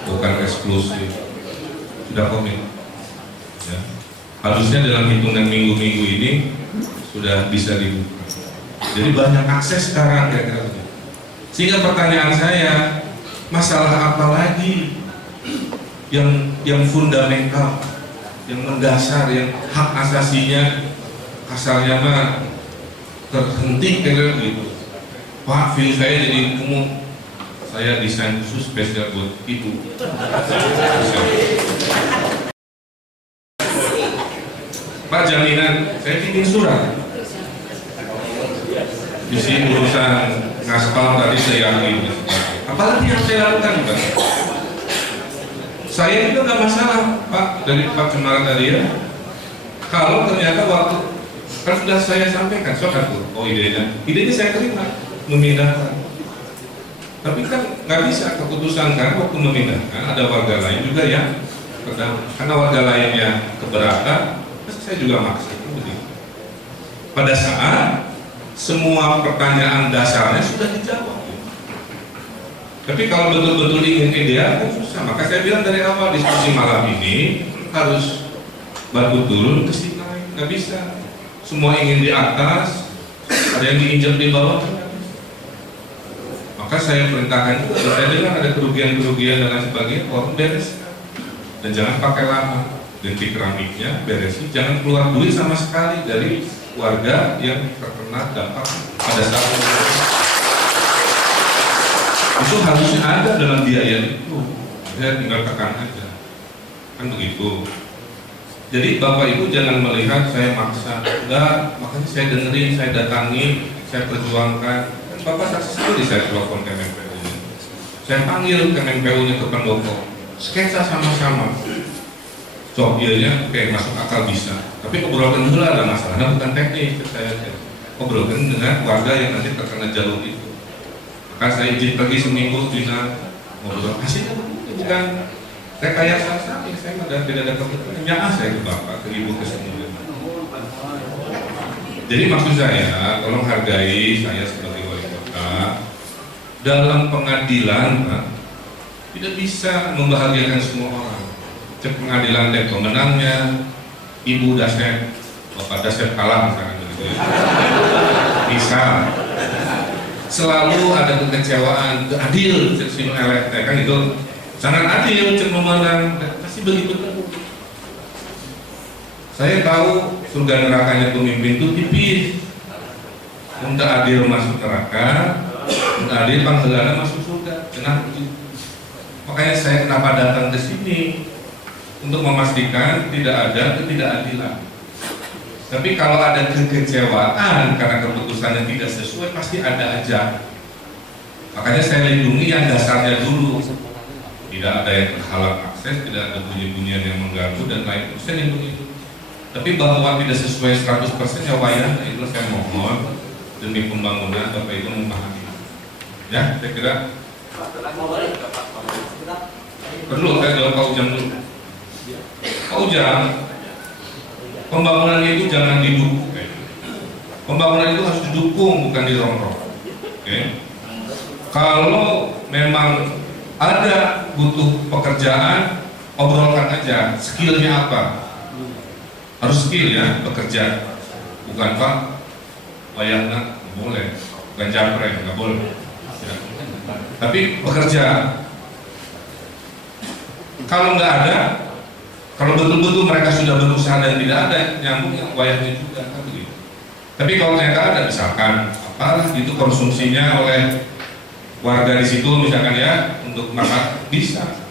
bukan eksklusif. Sudah komit. Ya. Harusnya dalam hitungan minggu-minggu ini sudah bisa dibuka. Jadi banyak akses sekarang kira-kira. Sehingga pertanyaan saya, masalah apa lagi yang fundamental, yang mendasar, yang hak asasinya kasarnya mah terhenti kayak gitu. Pak, film saya jadi umum, saya desain khusus spesial buat ibu. Pak, jaminan saya bikin surat. Di sini urusan ngaspal tadi saya yakin. Apalagi yang saya lakukan, Pak? Saya juga nggak masalah, Pak, dari Pak Cemara tadi ya. Kalau ternyata waktu kan sudah saya sampaikan, soalnya oh idenya saya terima memindahkan. Tapi kan nggak bisa keputusan kan waktu memindahkan ada warga lain juga yang karena warga lainnya keberatan, saya juga maksa. Pada saat semua pertanyaan dasarnya sudah dijawab. Tapi kalau betul-betul ingin ideal, kan susah. Maka saya bilang dari awal diskusi malam ini harus batu turun ke sini, nggak bisa. Semua ingin di atas, ada yang diinjak di bawah. Maka saya perintahkan juga, saya dengar ada kerugian-kerugian dan lain sebagainya, orang beres. Dan jangan pakai lama, ganti keramiknya, beresin. Jangan keluar duit sama sekali dari warga yang terkena dampak pada saat itu harusnya ada dalam biaya itu. Saya tinggal tekan aja, kan begitu. Jadi Bapak Ibu jangan melihat saya maksa, enggak, makanya saya dengerin, saya datangi, saya perjuangkan. Kan Bapak saksi sendiri saya telepon Kemenpu. Saya panggil Kemenpu-nya ke pendopo, sketsa sama-sama. So, iya kayak masuk akal bisa. Tapi obrolkan dulu ada masalah, nah, bukan teknis. Saya obrolkan dengan warga yang nanti terkena jalur itu. Maka saya izin pergi seminggu Dina ngobrol. Hasilnya bukan rekayasa saya tidak ada kebetulan. Nyah saya ke Bapak, ke Ibu, ke semua. Jadi maksud saya, tolong hargai saya sebagai wali kota. Dalam pengadilan, Pak, tidak bisa membahagiakan semua orang. Cek pengadilan dan pemenangnya, Ibu Dasep, Bapak Dasep kalah misalkan begitu. Bisa. Selalu ada kekecewaan, adil, cek sino elek, kan itu sangat adil, cek pemenang, pasti begitu. Saya tahu surga nerakanya pemimpin itu tipis. Untuk adil masuk neraka, untuk adil panggilannya masuk surga. Kenapa? Makanya saya kenapa datang ke sini? Untuk memastikan tidak ada ketidakadilan. Tapi kalau ada kekecewaan karena keputusannya tidak sesuai, pasti ada aja. Makanya saya lindungi yang dasarnya dulu. Tidak ada yang terhalang akses, tidak ada bunyi-bunyian yang mengganggu dan lain. Saya lindungi itu. Tapi bahwa tidak sesuai 100% ya wayang, itu saya mohon demi pembangunan Bapak Ibu memahami. Ya, saya kira perlu saya jawab Pak Ujang dulu. Pak Ujang, pembangunan itu jangan didukung. Pembangunan itu harus didukung, bukan dirongrong. Kalau memang ada butuh pekerjaan, obrolkan aja. Skillnya apa? Harus skill ya, bekerja. Bukan Pak, wayangna boleh, bukan japre, nggak boleh. Ya. Tapi bekerja. Kalau nggak ada, kalau betul-betul mereka sudah berusaha dan tidak ada nyambung yang wayangnya juga kan begitu. Tapi kalau ternyata ada misalkan apa itu konsumsinya oleh warga di situ misalkan ya untuk makan bisa.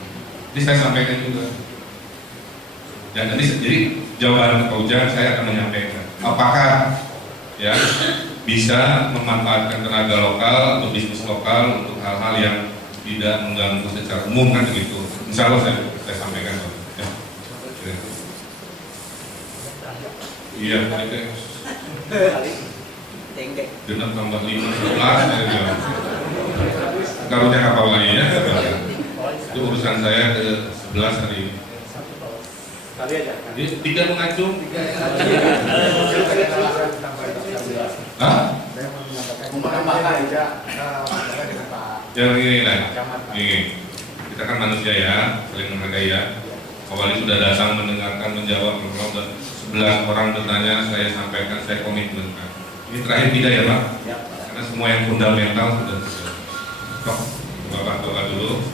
Jadi saya sampaikan juga. Dan nanti jadi jawaban Pak Ujang saya akan menyampaikan. Apakah ya bisa memanfaatkan tenaga lokal untuk bisnis lokal untuk hal-hal yang tidak mengganggu secara umum kan begitu. Insya Allah saya sampaikan. Ya. Iya, genap tambah 5, 11 karunia kapal lagi ya. Itu urusan saya ke 11 hari ini. Jadi 3 mengacung. Hah? Yang ini lah. Ini. Kita kan manusia ya, saling menghargai ya. Pak Wali sudah datang mendengarkan, menjawab, dan 11 orang bertanya, saya sampaikan, saya komitmen. Ini terakhir tidak ya Pak? Karena semua yang fundamental sudah stop. Bapak doa dulu.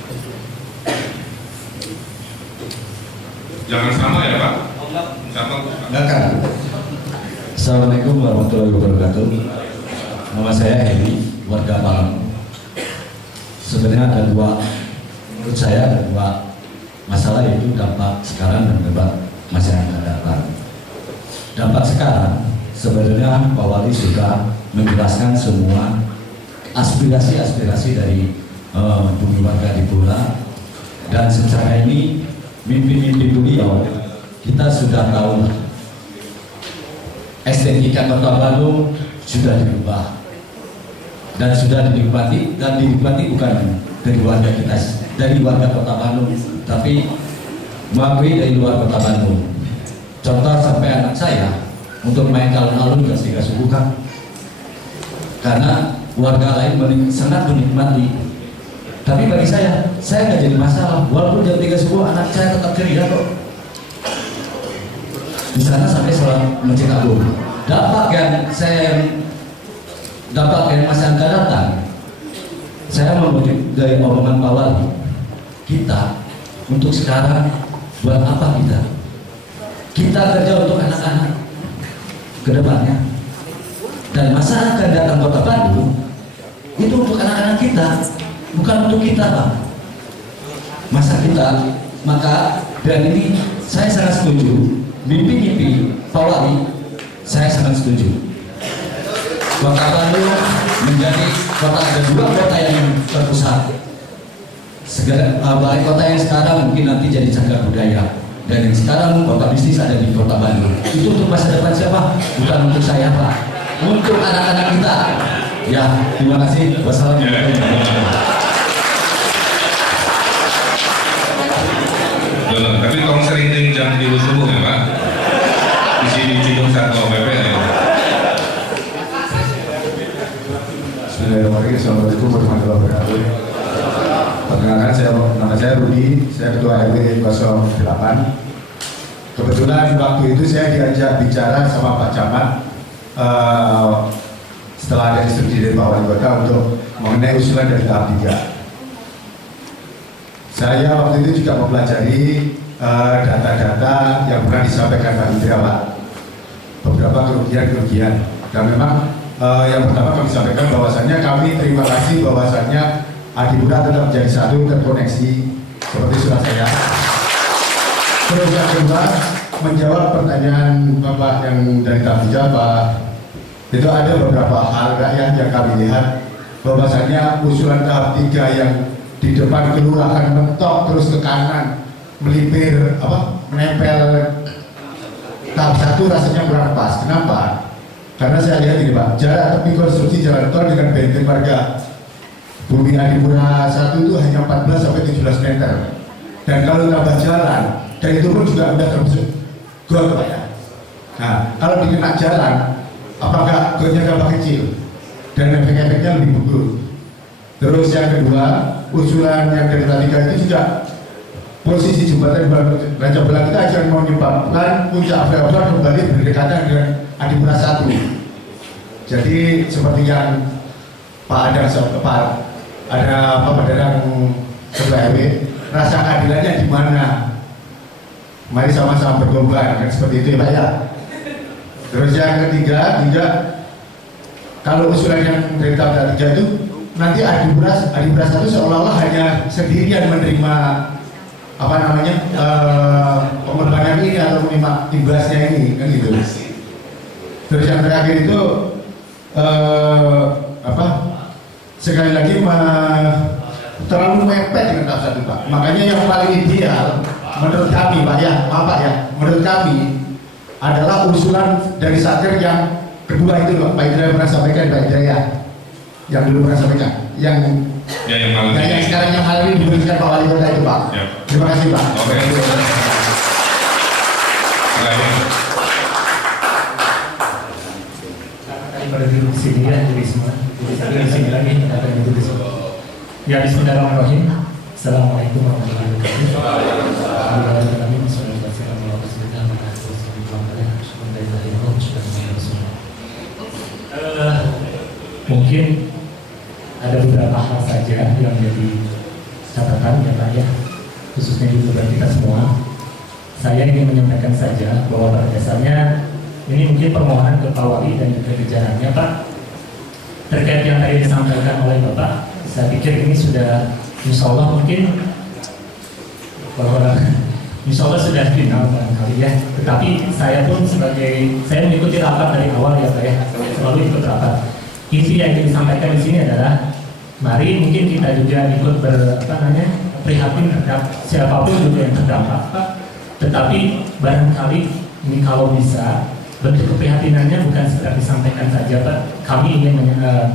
Jangan sama ya Pak? Sama. Enggak. Assalamualaikum warahmatullahi wabarakatuh. Nama saya Heri, warga Malang. Sebenarnya ada menurut saya ada dua masalah, yaitu dampak sekarang dan dampak masa yang akan datang. Dampak sekarang sebenarnya Pak Wali sudah menjelaskan semua aspirasi-aspirasi dari bumi warga di Bola, dan secara ini mimpi-mimpi beliau kita sudah tahu. Estetika Kota Bandung sudah dirubah dan sudah dinikmati, dan dinikmati bukan dari warga kita, dari warga Kota Bandung, tapi mengakui dari luar Kota Bandung. Contoh sampai anak saya untuk main alun-alun nggak suka, karena warga lain sangat menikmati. Tapi bagi saya nggak jadi masalah, walaupun jam 3 subuh anak saya tetap ceria kok. Di sana sampai sholat Masjid Agung. Dampak yang masa akan datang, saya mengutip dari omongan Pak Wali, kita untuk sekarang buat apa kita? Kita kerja untuk anak-anak ke depannya, dan masa akan datang Kota Bandung itu untuk anak-anak kita, bukan untuk kita Pak. Masa kita, maka dan ini saya sangat setuju. Mimpi-mimpi Pak Wali, saya sangat setuju. Kota Bandung menjadi kota, ada 2 kota yang terpusat. Balai kota yang sekarang mungkin nanti jadi cagar budaya, dan yang sekarang kota bisnis ada di Kota Bandung. Itu untuk masa depan siapa? Bukan untuk saya Pak, untuk anak-anak kita. Ya, terima kasih. Wassalamualaikum warahmatullahi wabarakatuh. Tapi tolong sering jangan di subuh ya Pak. Di sini Cidung Satpol PP ya. Bismillahirrahmanirrahim. Assalamualaikum warahmatullahi wabarakatuh. Perkenalkan, nama saya Rudi, saya Ketua RW 08. Kebetulan waktu itu saya diajak bicara sama Pak Camat setelah ada instruksi dari Pak Wali Kota untuk mengenai usulan dari tahap 3. Saya waktu itu juga mempelajari data-data yang pernah disampaikan Pak Indra, Pak. Beberapa kerugian-kerugian. Dan memang yang pertama kami sampaikan bahwasannya kami terima kasih bahwasannya Adipura tetap menjadi satu, terkoneksi seperti surat saya. Terus yang kedua, menjawab pertanyaan Bapak yang dari tahap 3, Pak. Itu ada beberapa hal rakyat yang kami lihat bahwasannya usulan tahap 3 yang di depan kelurahan mentok terus ke kanan melipir menempel tahap 1 rasanya kurang pas. Kenapa? Karena saya lihat ini Pak, jarak tepi konstruksi jalan tol dengan benteng warga Bumi Adipura 1 itu hanya 14 sampai 17 meter. Dan kalau tambah jalan, dan itu pun juga udah termasuk got Pak ya. Nah, kalau dikena jalan, apakah gotnya tambah kecil dan efek-efeknya lebih buruk. Terus yang kedua, usulan yang dari tadi itu juga posisi jembatan Raja Belang itu akan menyebabkan puncak flyover kembali berdekatan dengan Adipura 1. Jadi seperti yang Pak Adang sempat ada Padang Ketua RW, rasa keadilannya di mana? Mari sama-sama berkorban, kan seperti itu ya Pak ya. Terus yang ketiga, kalau usulan yang dari tahap 3 itu nanti Adipura 1 seolah-olah hanya sendirian menerima pengorbanan ini atau menerima terima imbasnya ini kan gitu. Terus yang terakhir itu sekali lagi terlalu mepet dengan tahap 1 Pak. Makanya yang paling ideal menurut kami Pak ya, maaf Pak ya, menurut kami adalah usulan dari Satker yang kedua itu Pak Idra pernah sampaikan, Pak Idra ya, yang dulu pernah sampaikan, yang sekarang yang hari ini diberikan Pak Wali Kota itu Pak. Ya. Terima kasih Pak. Oke. Pada duduk di sini ya, jadi semua. Jadi di sini lagi ada yang duduk di sini. Ya, Bismillahirrahmanirrahim. Assalamualaikum warahmatullahi wabarakatuh. Mungkin ada beberapa hal saja yang jadi catatan ya Pak ya, khususnya di buat kita semua. Saya ingin menyampaikan saja bahwa pada dasarnya ini mungkin permohonan ke Pak Wali dan juga jajarannya Pak terkait yang tadi disampaikan oleh Bapak. Saya pikir ini sudah insya Allah mungkin bahwa insya Allah sudah final barangkali ya. Tetapi saya pun saya mengikuti rapat dari awal ya Pak ya, selalu ikut rapat. Isi yang disampaikan di sini adalah mari mungkin kita juga ikut prihatin terhadap siapapun juga yang terdampak Pak. Tetapi barangkali ini kalau bisa bentuk keprihatinannya bukan sekedar disampaikan saja Pak. Kami ingin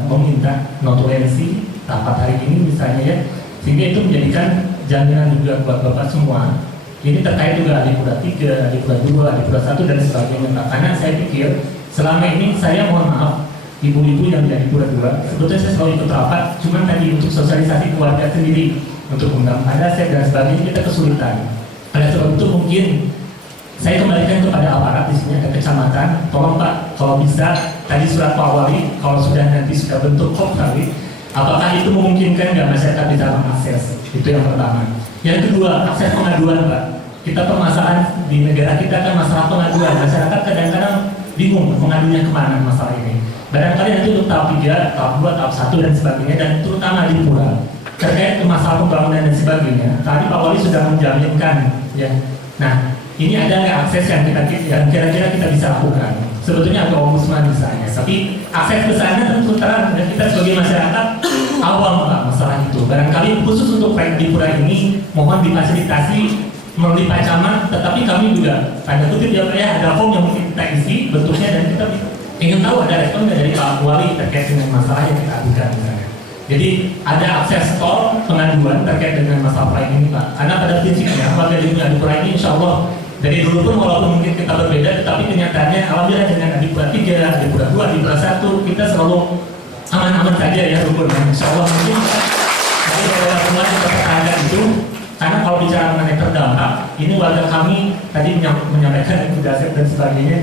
meminta notulensi rapat hari ini misalnya ya, sehingga itu menjadikan jaminan juga buat Bapak semua. Ini terkait juga Adipura 3, Adipura 2, Adipura 1 dan sebagainya Pak. Karena saya pikir selama ini saya mohon maaf ibu-ibu yang di Adipura 2, sebetulnya saya selalu ikut rapat, cuman tadi untuk sosialisasi keluarga sendiri, untuk undang adasep dan sebagainya kita kesulitan. Oleh sebab itu mungkin saya kembalikan kepada aparat di sini, ada kecamatan, tolong Pak kalau bisa tadi surat Pak Wali kalau sudah nanti sudah bentuk kali, apakah itu memungkinkan nggak masyarakat bisa mengakses? Itu yang pertama. Yang kedua, akses pengaduan Pak. Kita permasalahan di negara kita kan masalah pengaduan. Masyarakat kadang-kadang bingung mengadunya kemana masalah ini. Barangkali nanti untuk tahap 3, tahap 2, tahap 1 dan sebagainya, dan terutama di Pura terkait masalah pembangunan dan sebagainya. Tadi Pak Wali sudah menjaminkan ya. Nah, ini ada nggak akses yang kira-kira kita bisa lakukan? Sebetulnya ada ombudsman misalnya, tapi akses ke sana tentu terang dan kita sebagai masyarakat awam Pak masalah itu. Barangkali khusus untuk proyek di Pura ini mohon difasilitasi melalui Pak Camat, tetapi kami juga tanda kutip ya Pak ya, ada form yang mungkin kita isi bentuknya dan kita ingin tahu ada respon dari Pak Wali terkait dengan masalah yang kita adukan misalnya. Jadi ada akses tol pengaduan terkait dengan masalah proyek ini Pak. Karena pada prinsipnya warga di Adipura ini insya Allah dari dulu pun walaupun mungkin kita berbeda, tetapi kenyataannya alhamdulillah dengan Adipura 3, Adipura 2, Adipura 1 kita selalu aman-aman saja ya rukun. Insya Allah mungkin dari beberapa semua yang tertanda itu, karena kalau bicara mengenai terdampak, ini warga kami tadi menyampaikan Dasep dan sebagainya,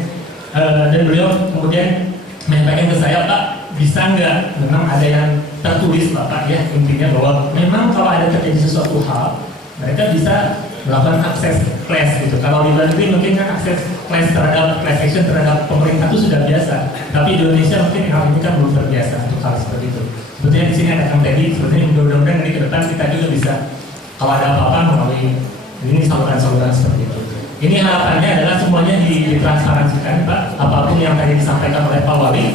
dan beliau kemudian menyampaikan ke saya Pak, bisa nggak memang ada yang tertulis Bapak ya, intinya bahwa memang kalau ada terjadi sesuatu hal mereka bisa melakukan akses class gitu. Kalau di luar negeri mungkin kan akses class terhadap class action terhadap pemerintah itu sudah biasa, tapi di Indonesia mungkin hal ini kan belum terbiasa untuk hal seperti itu. Sebetulnya di sini ada Kang Teddy, sebetulnya mudah-mudahan di ke depan kita juga bisa kalau ada apa-apa melalui ini saluran-saluran seperti itu. Ini harapannya adalah semuanya ditransparansikan Pak, apapun yang tadi disampaikan oleh Pak Wali.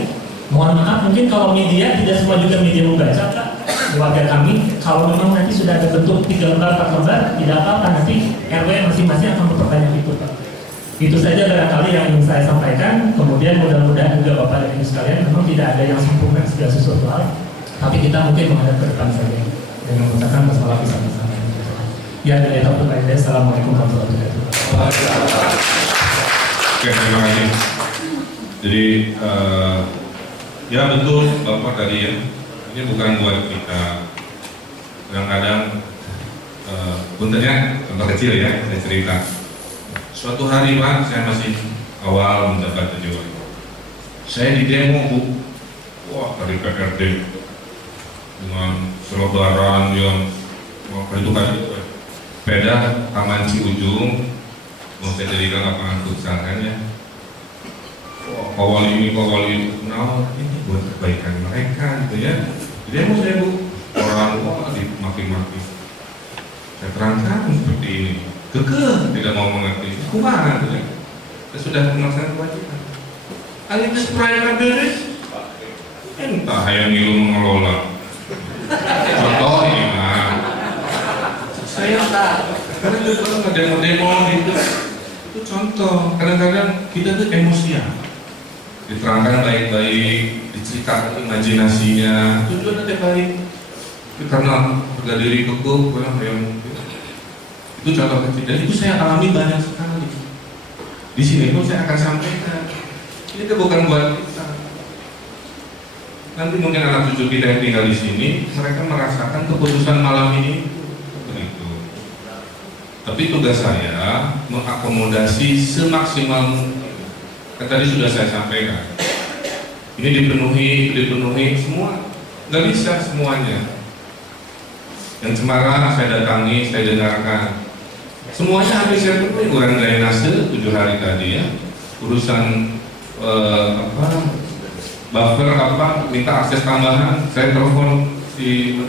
Mohon maaf mungkin kalau media tidak semua juga media membaca Pak. Warga kami kalau memang nanti sudah ada bentuk 3 lembar 4 lembar tidak apa-apa, nanti RW masing-masing akan memperbanyak itu Pak. Itu saja barangkali yang ingin saya sampaikan. Kemudian mudah-mudahan juga Bapak dan Ibu sekalian memang tidak ada yang sempurna segala sesuatu hal, tapi kita mungkin menghadap ke depan saja dan memecahkan masalah bersama-sama. Ya, dari Bapak Ibu, Assalamualaikum warahmatullahi wabarakatuh. Oke, terima kasih. Jadi ya betul Bapak tadi ya, ini bukan buat kita. Kadang-kadang puntennya contoh kecil ya, saya cerita. Suatu hari Pak, saya masih awal menjabat jadi wali. Saya di demo Bu, wah dari PRD dengan selebaran yang itu kan beda Taman Ciujung mau saya jadikan lapangan futsal kan ya. Pak Wali ini, Pak Wali itu, nah ini buat kebaikan mereka gitu ya. Jadi mau saya Bu, orang wah dimaki-maki. Saya terangkan seperti ini, kekeh tidak mau mengerti. Kumaha gitu ya. sudah melaksanakan kewajiban. Alias proyek beres, entah yang ngilu mengelola. Contoh ini mah, saya karena juga ngedemo-demo gitu, itu contoh. Kadang-kadang kita tuh emosian, diterangkan baik-baik, diceritakan imajinasinya, tujuannya baik. Karena harga diri kukuh, itu contoh kecil. Dan itu saya alami banyak sekali. Di sini pun saya akan sampaikan. Ini tuh bukan buat kita. Nanti mungkin anak cucu kita yang tinggal di sini, mereka merasakan keputusan malam ini begitu. Tapi tugas saya mengakomodasi semaksimal mungkin. Kan tadi sudah saya sampaikan. Ini dipenuhi semua. Nggak bisa semuanya. Yang Cemara saya datangi, saya dengarkan. Semuanya habis saya penuhi. Urusan drainase 7 hari tadi ya. Urusan buffer minta akses tambahan, saya telepon si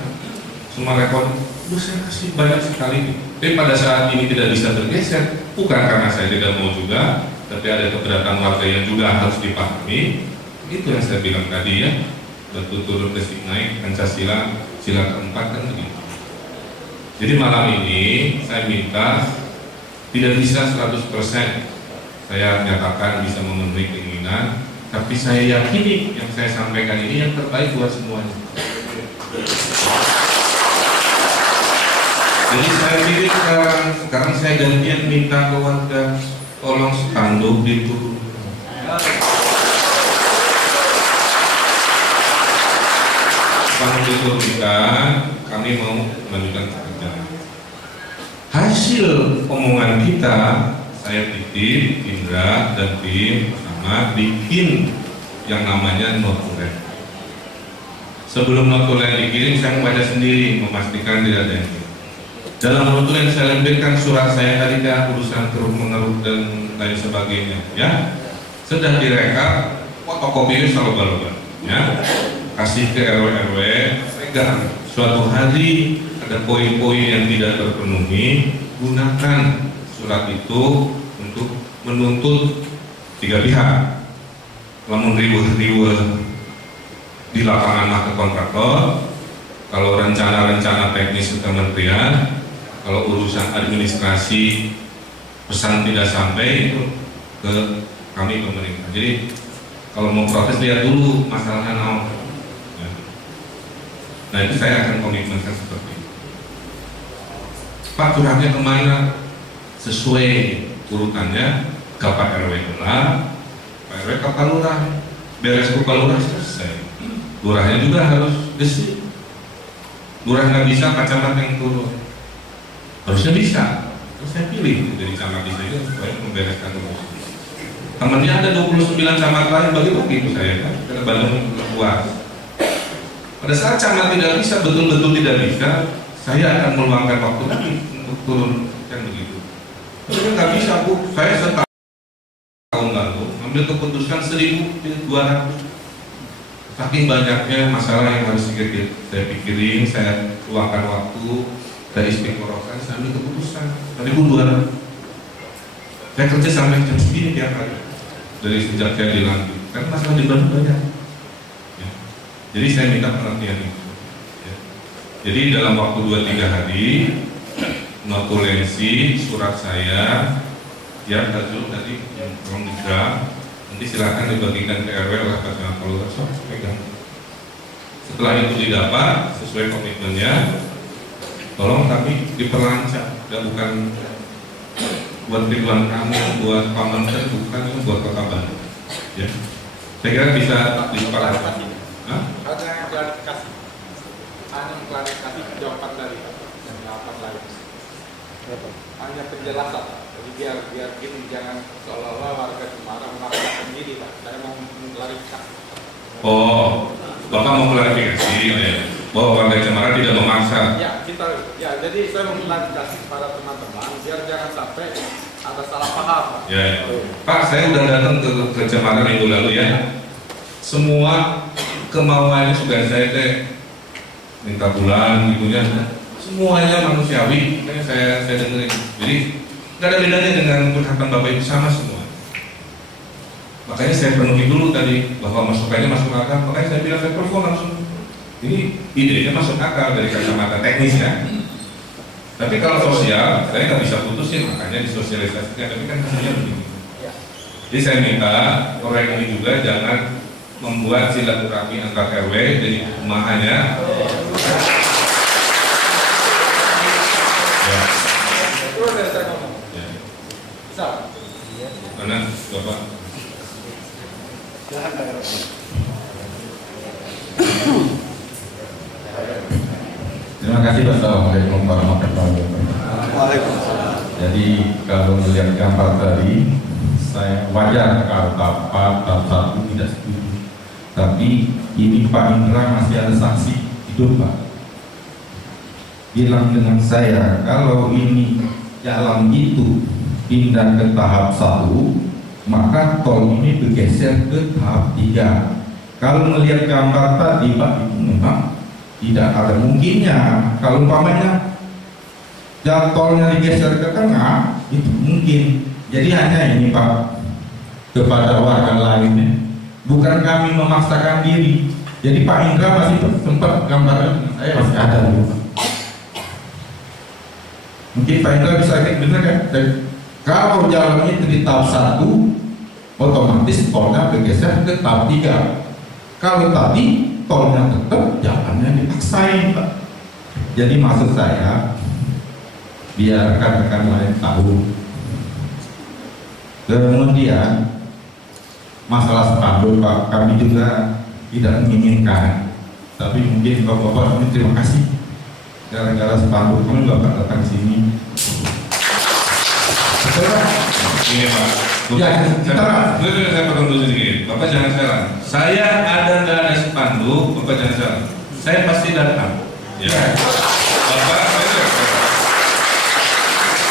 semua rekod, saya kasih banyak sekali. Tapi pada saat ini tidak bisa bergeser, bukan karena saya tidak mau juga, tapi ada keberatan warga yang juga harus dipahami. Itu yang saya bilang tadi ya, betul-betul besi naik Pancasila sila keempat kan begitu. Jadi malam ini saya minta tidak bisa 100% saya nyatakan bisa memenuhi keinginan, tapi saya yakini yang saya sampaikan ini yang terbaik buat semuanya. Jadi saya pilih sekarang saya gantian minta ke warga, tolong spanduk diturunkan. Spanduk diturunkan, kami mau melanjutkan pekerjaan. Hasil omongan kita, saya titip Indra dan tim sama bikin yang namanya notulen. Sebelum notulen dikirim, saya membaca sendiri, memastikan tidak ada yang hilang. Dalam notulen saya lembirkan surat saya tadi ya, urusan terus mengeruk dan lain sebagainya. Ya, sudah direkap, fotokopinya selalu ya, kasih ke RW, pegang. Suatu hari ada poin-poin yang tidak terpenuhi, gunakan surat itu untuk menuntut 3 pihak. Namun riweuh di lapangan mah ke kontraktor, kalau rencana-rencana teknis ke kementerian, kalau urusan administrasi pesan tidak sampai itu ke kami pemerintah. Jadi kalau mau protes lihat dulu masalahnya naon. Nah itu saya akan komitmenkan seperti itu. Pak curhatnya kemana? Sesuai urutannya ke Pak RW benar, Pak RW ke Pak Lurah, beres ke Pak Lurah selesai. Lurahnya juga harus gesit. Lurah nggak bisa, Pak Camat yang turun. Harusnya bisa. Terus saya pilih dari camat di situ supaya membereskan urusan. Temannya ada 29 camat lain begitu saya kan, karena Bandung luas. Pada saat camat tidak bisa, betul-betul tidak bisa, saya akan meluangkan waktu lagi untuk turun kan begitu. Tapi nggak bisa Bu, saya setahun lalu ambil keputusan 1.200. Saking banyaknya masalah yang harus saya pikirin, saya luangkan waktu, saya istiqorohkan, saya ambil keputusan 1.200. Saya kerja sampai jam 9 tiap hari dari sejak saya dilantik, karena masalah di Bandung banyak. Ya. Jadi saya minta perhatian itu. Ya. Jadi dalam waktu 2-3 hari notulensi surat saya ya Tajul tadi yang tolong digram, nanti silakan dibagikan ke RW oleh Pak Camat Lurah, pegang. Setelah itu didapat sesuai komitmennya, tolong kami diperlancar, dan bukan buat Ridwan Kamil, buat Pak Menteri, bukan, itu buat Kota Bandung. Ya, saya kira bisa disepakati. Ada yang klarifikasi, jawaban dari jawaban lain. Hanya penjelasan. Jadi biar gini, jangan seolah-olah warga Cemara memaksakan diri, Pak. Saya mau mengklarifikasi. Oh, Bapak mau klarifikasi ya, bahwa warga Cemara tidak memaksa. Ya, jadi saya mau klarifikasi kepada teman-teman biar jangan sampai ada salah paham, Pak. Ya, ya. Pak, saya udah datang ke Cemara minggu lalu ya. Semua kemauannya sudah saya minta bulan gitunya. Semuanya manusiawi, saya dengerin. Jadi nggak ada bedanya dengan curhatan Bapak Ibu, sama semua. Makanya saya penuhi dulu tadi bahwa masukannya masuk akal. Makanya saya bilang saya telepon langsung. Ini idenya masuk akal dari kacamata teknis ya. Tapi kalau sosial, saya nggak bisa putusin, makanya disosialisasikan. Tapi kan hasilnya begini. Jadi saya minta proyek ini juga jangan membuat silaturahmi antar RW jadi hanya mana Bapak? Terima kasih. Wassalamualaikum warahmatullahi wabarakatuh. Jadi kalau melihat gambar tadi, saya wajar kalau tahap 1 tidak setuju. Tapi ini Pak Indra masih ada saksi hidup Pak. Bilang dengan saya kalau ini jalan itu pindah ke tahap 1, maka tol ini bergeser ke tahap 3. Kalau melihat gambar tadi Pak, itu memang tidak ada mungkinnya. Kalau umpamanya jalan tolnya digeser ke tengah, itu mungkin. Jadi hanya ini Pak, kepada warga lainnya, bukan kami memaksakan diri. Jadi Pak Indra masih sempat gambarnya saya masih ada Pak. Mungkin Pak Indra bisa benar kan? Kalau jalan itu di tahap 1, otomatis tolnya bergeser ke tahap 3. Kalau tadi tolnya tetap, jalannya dipaksain Pak. Jadi maksud saya, biar rekan-rekan lain tahu. Kemudian masalah spanduk Pak, kami juga tidak menginginkan. Tapi mungkin Bapak-Bapak ini terima kasih. Gara-gara spanduk kami Bapak datang sini. Ini Pak. Ya, saya potong dulu sedikit. Bapak jangan salah. Saya ada nggak ada spanduk, Bapak jangan salah. Saya pasti datang. Ya. Bapak,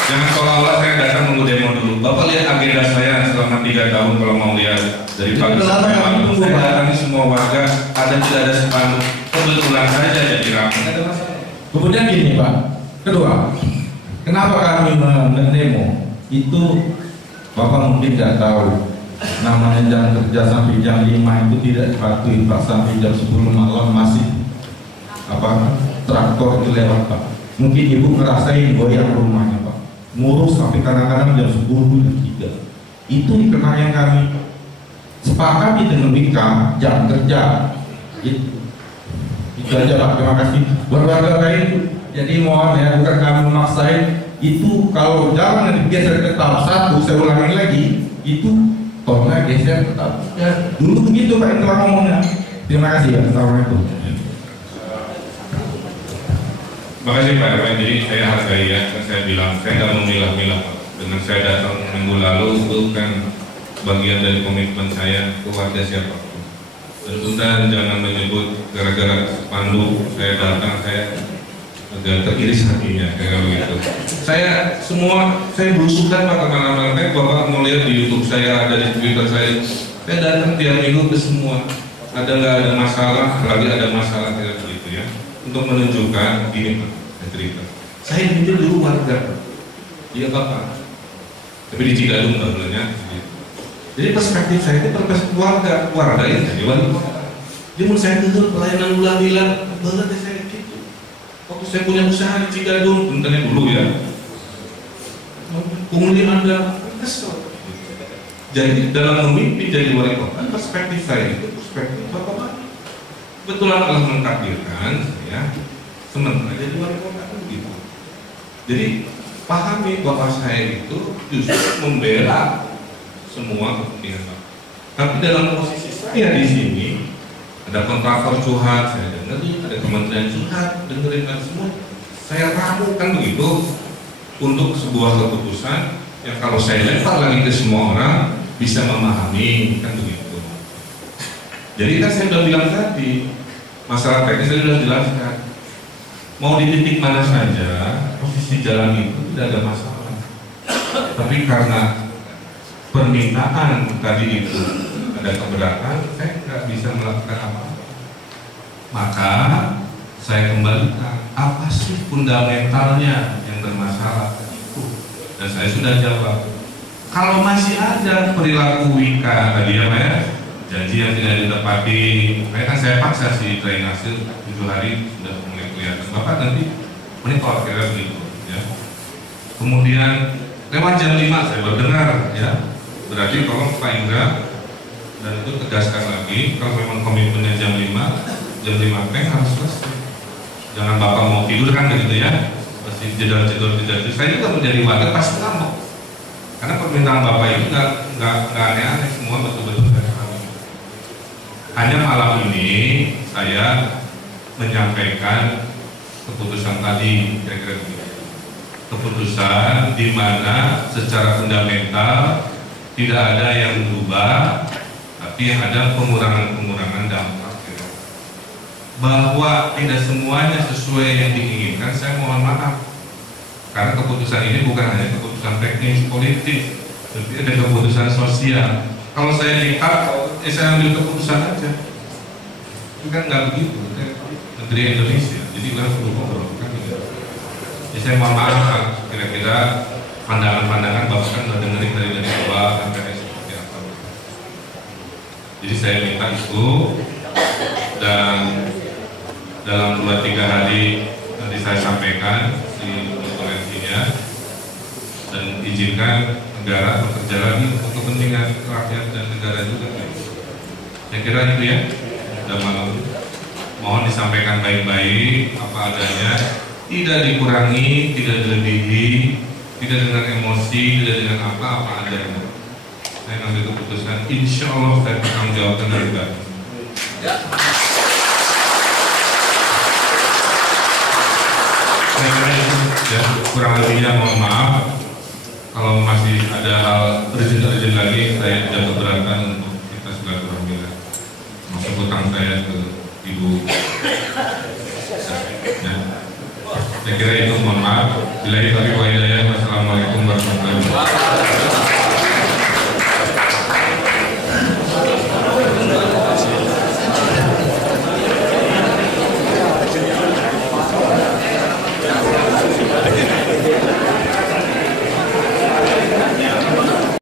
jangan seolah-olah saya datang nunggu demo dulu. Bapak lihat agenda saya selama 3 tahun kalau mau lihat dari pagi sampai malam. Saya datangi semua warga, ada tidak ada spanduk. Kebetulan saja jadi ramai. Ada masalah. Kemudian gini Pak, kedua, kenapa kami mendemo? Itu Bapak mungkin tidak tahu, namanya jam kerja sampai jam 5 itu tidak dipatuhi Pak, sampai jam 10 malam masih traktor itu lewat Pak. Mungkin ibu ngerasain goyang rumahnya Pak, ngurus sampai kadang-kadang jam 10 dan 3. Itu dikenal yang kami sepakati dengan Wika jam kerja. Itu aja Pak, terima kasih. Warga lain, jadi mohon ya, bukan kami memaksain. Itu kalau jalan yang digeser ke tahap 1, saya ulangi lagi, itu tolnya geser ke tahap 3. Dulu begitu Pak Indra ngomongnya. Terima kasih ya. Assalamualaikum. Makasih Pak Erwin, jadi saya hargai ya, saya bilang, saya nggak memilah-milah Pak. Dengan saya datang minggu lalu itu kan bagian dari komitmen saya keluarga siapapun. Dan jangan menyebut gara-gara spanduk saya datang, saya agak teriris hatinya kayak begitu. Saya berusukan Pak kemana-mana. Bapak mau lihat di YouTube saya, ada di Twitter saya datang tiap minggu ke semua. Ada nggak ada masalah, lagi ada masalah kayak begitu ya. Untuk menunjukkan gini Pak, saya cerita. Saya pinjam dulu warga, iya Bapak. Tapi di Cigadung dulunya. Jadi perspektif saya itu perspektif warga yang jadi wali kota. Dia mau saya dengar pelayanan ulang-ulang banget ya saya gitu. Waktu saya punya usaha di Cigadung, bentarnya dulu ya. Kemudian Anda kesel. Jadi dalam memimpin jadi wali kota, perspektif saya itu perspektif Bapak. Kebetulan Allah mentakdirkan saya sementara jadi wali kota begitu. Jadi pahami bahwa saya itu justru membela semua kepentingan Bapak. Tapi dalam posisi saya di sini ada kontraktor curhat, saya dengerin, ada kementerian curhat, dengerin kan semua. Saya ramukan begitu untuk sebuah keputusan yang kalau saya lempar lagi ke semua orang bisa memahami kan begitu. Jadi kan saya sudah bilang tadi masalah teknis saya sudah jelaskan. Mau di titik mana saja posisi jalan itu tidak ada masalah. Tapi karena permintaan tadi itu ada keberatan, saya nggak bisa melakukan apa-apa. Maka saya kembalikan apa sih fundamentalnya yang bermasalah itu, dan saya sudah jawab. Kalau masih ada perilaku wika tadi ya Pak ya, janji yang tidak ditepati, kan saya paksa si drainase 7 hari sudah mulai kelihatan. Bapak nanti monitor kira begitu ya. Kemudian lewat jam 5 saya baru dengar ya. Berarti tolong Pak Indra dan itu tegaskan lagi kalau memang komitmennya jam 5 peng harus selesai. Jangan Bapak mau tidur kan begitu ya. Pasti jedor-jedor. Saya juga menjadi warga pasti ngamuk. Karena permintaan Bapak itu nggak aneh-aneh, semua betul-betul saya pahami. Hanya malam ini saya menyampaikan keputusan tadi, kira-kira begitu. Keputusan di mana secara fundamental tidak ada yang berubah, tapi yang ada pengurangan dampak. Bahwa tidak semuanya sesuai yang diinginkan, saya mohon maaf. Karena keputusan ini bukan hanya keputusan teknis politik, tapi ada keputusan sosial. Kalau saya lihat, saya ambil keputusan aja. Itu kan nggak begitu. Negeri Indonesia, jadi kita perlu ngobrol kan gitu. Jadi saya mohon maaf, kira-kira pandangan-pandangan Bapak kan udah dengerin dari bawah sampai seperti apa. Jadi saya minta itu, dan dalam 2-3 hari nanti saya sampaikan di konferensinya, dan izinkan negara bekerja lagi untuk kepentingan rakyat dan negara juga. Saya kira itu ya, sudah malam. Mohon disampaikan baik-baik apa adanya, tidak dikurangi, tidak dilebihi, tidak dengan emosi, tidak dengan apa adanya. Saya ngambil keputusan, insya Allah saya bertanggung jawabkan dari baik. Saya kira itu ya, kurang lebihnya mohon maaf. Kalau masih ada hal urgent lagi, saya tidak keberatan untuk kita silaturahmi. Masuk hutang saya ke Ibu. Ya. Saya kira itu, mohon maaf. Bila itu, wassalamualaikum warahmatullahi wabarakatuh.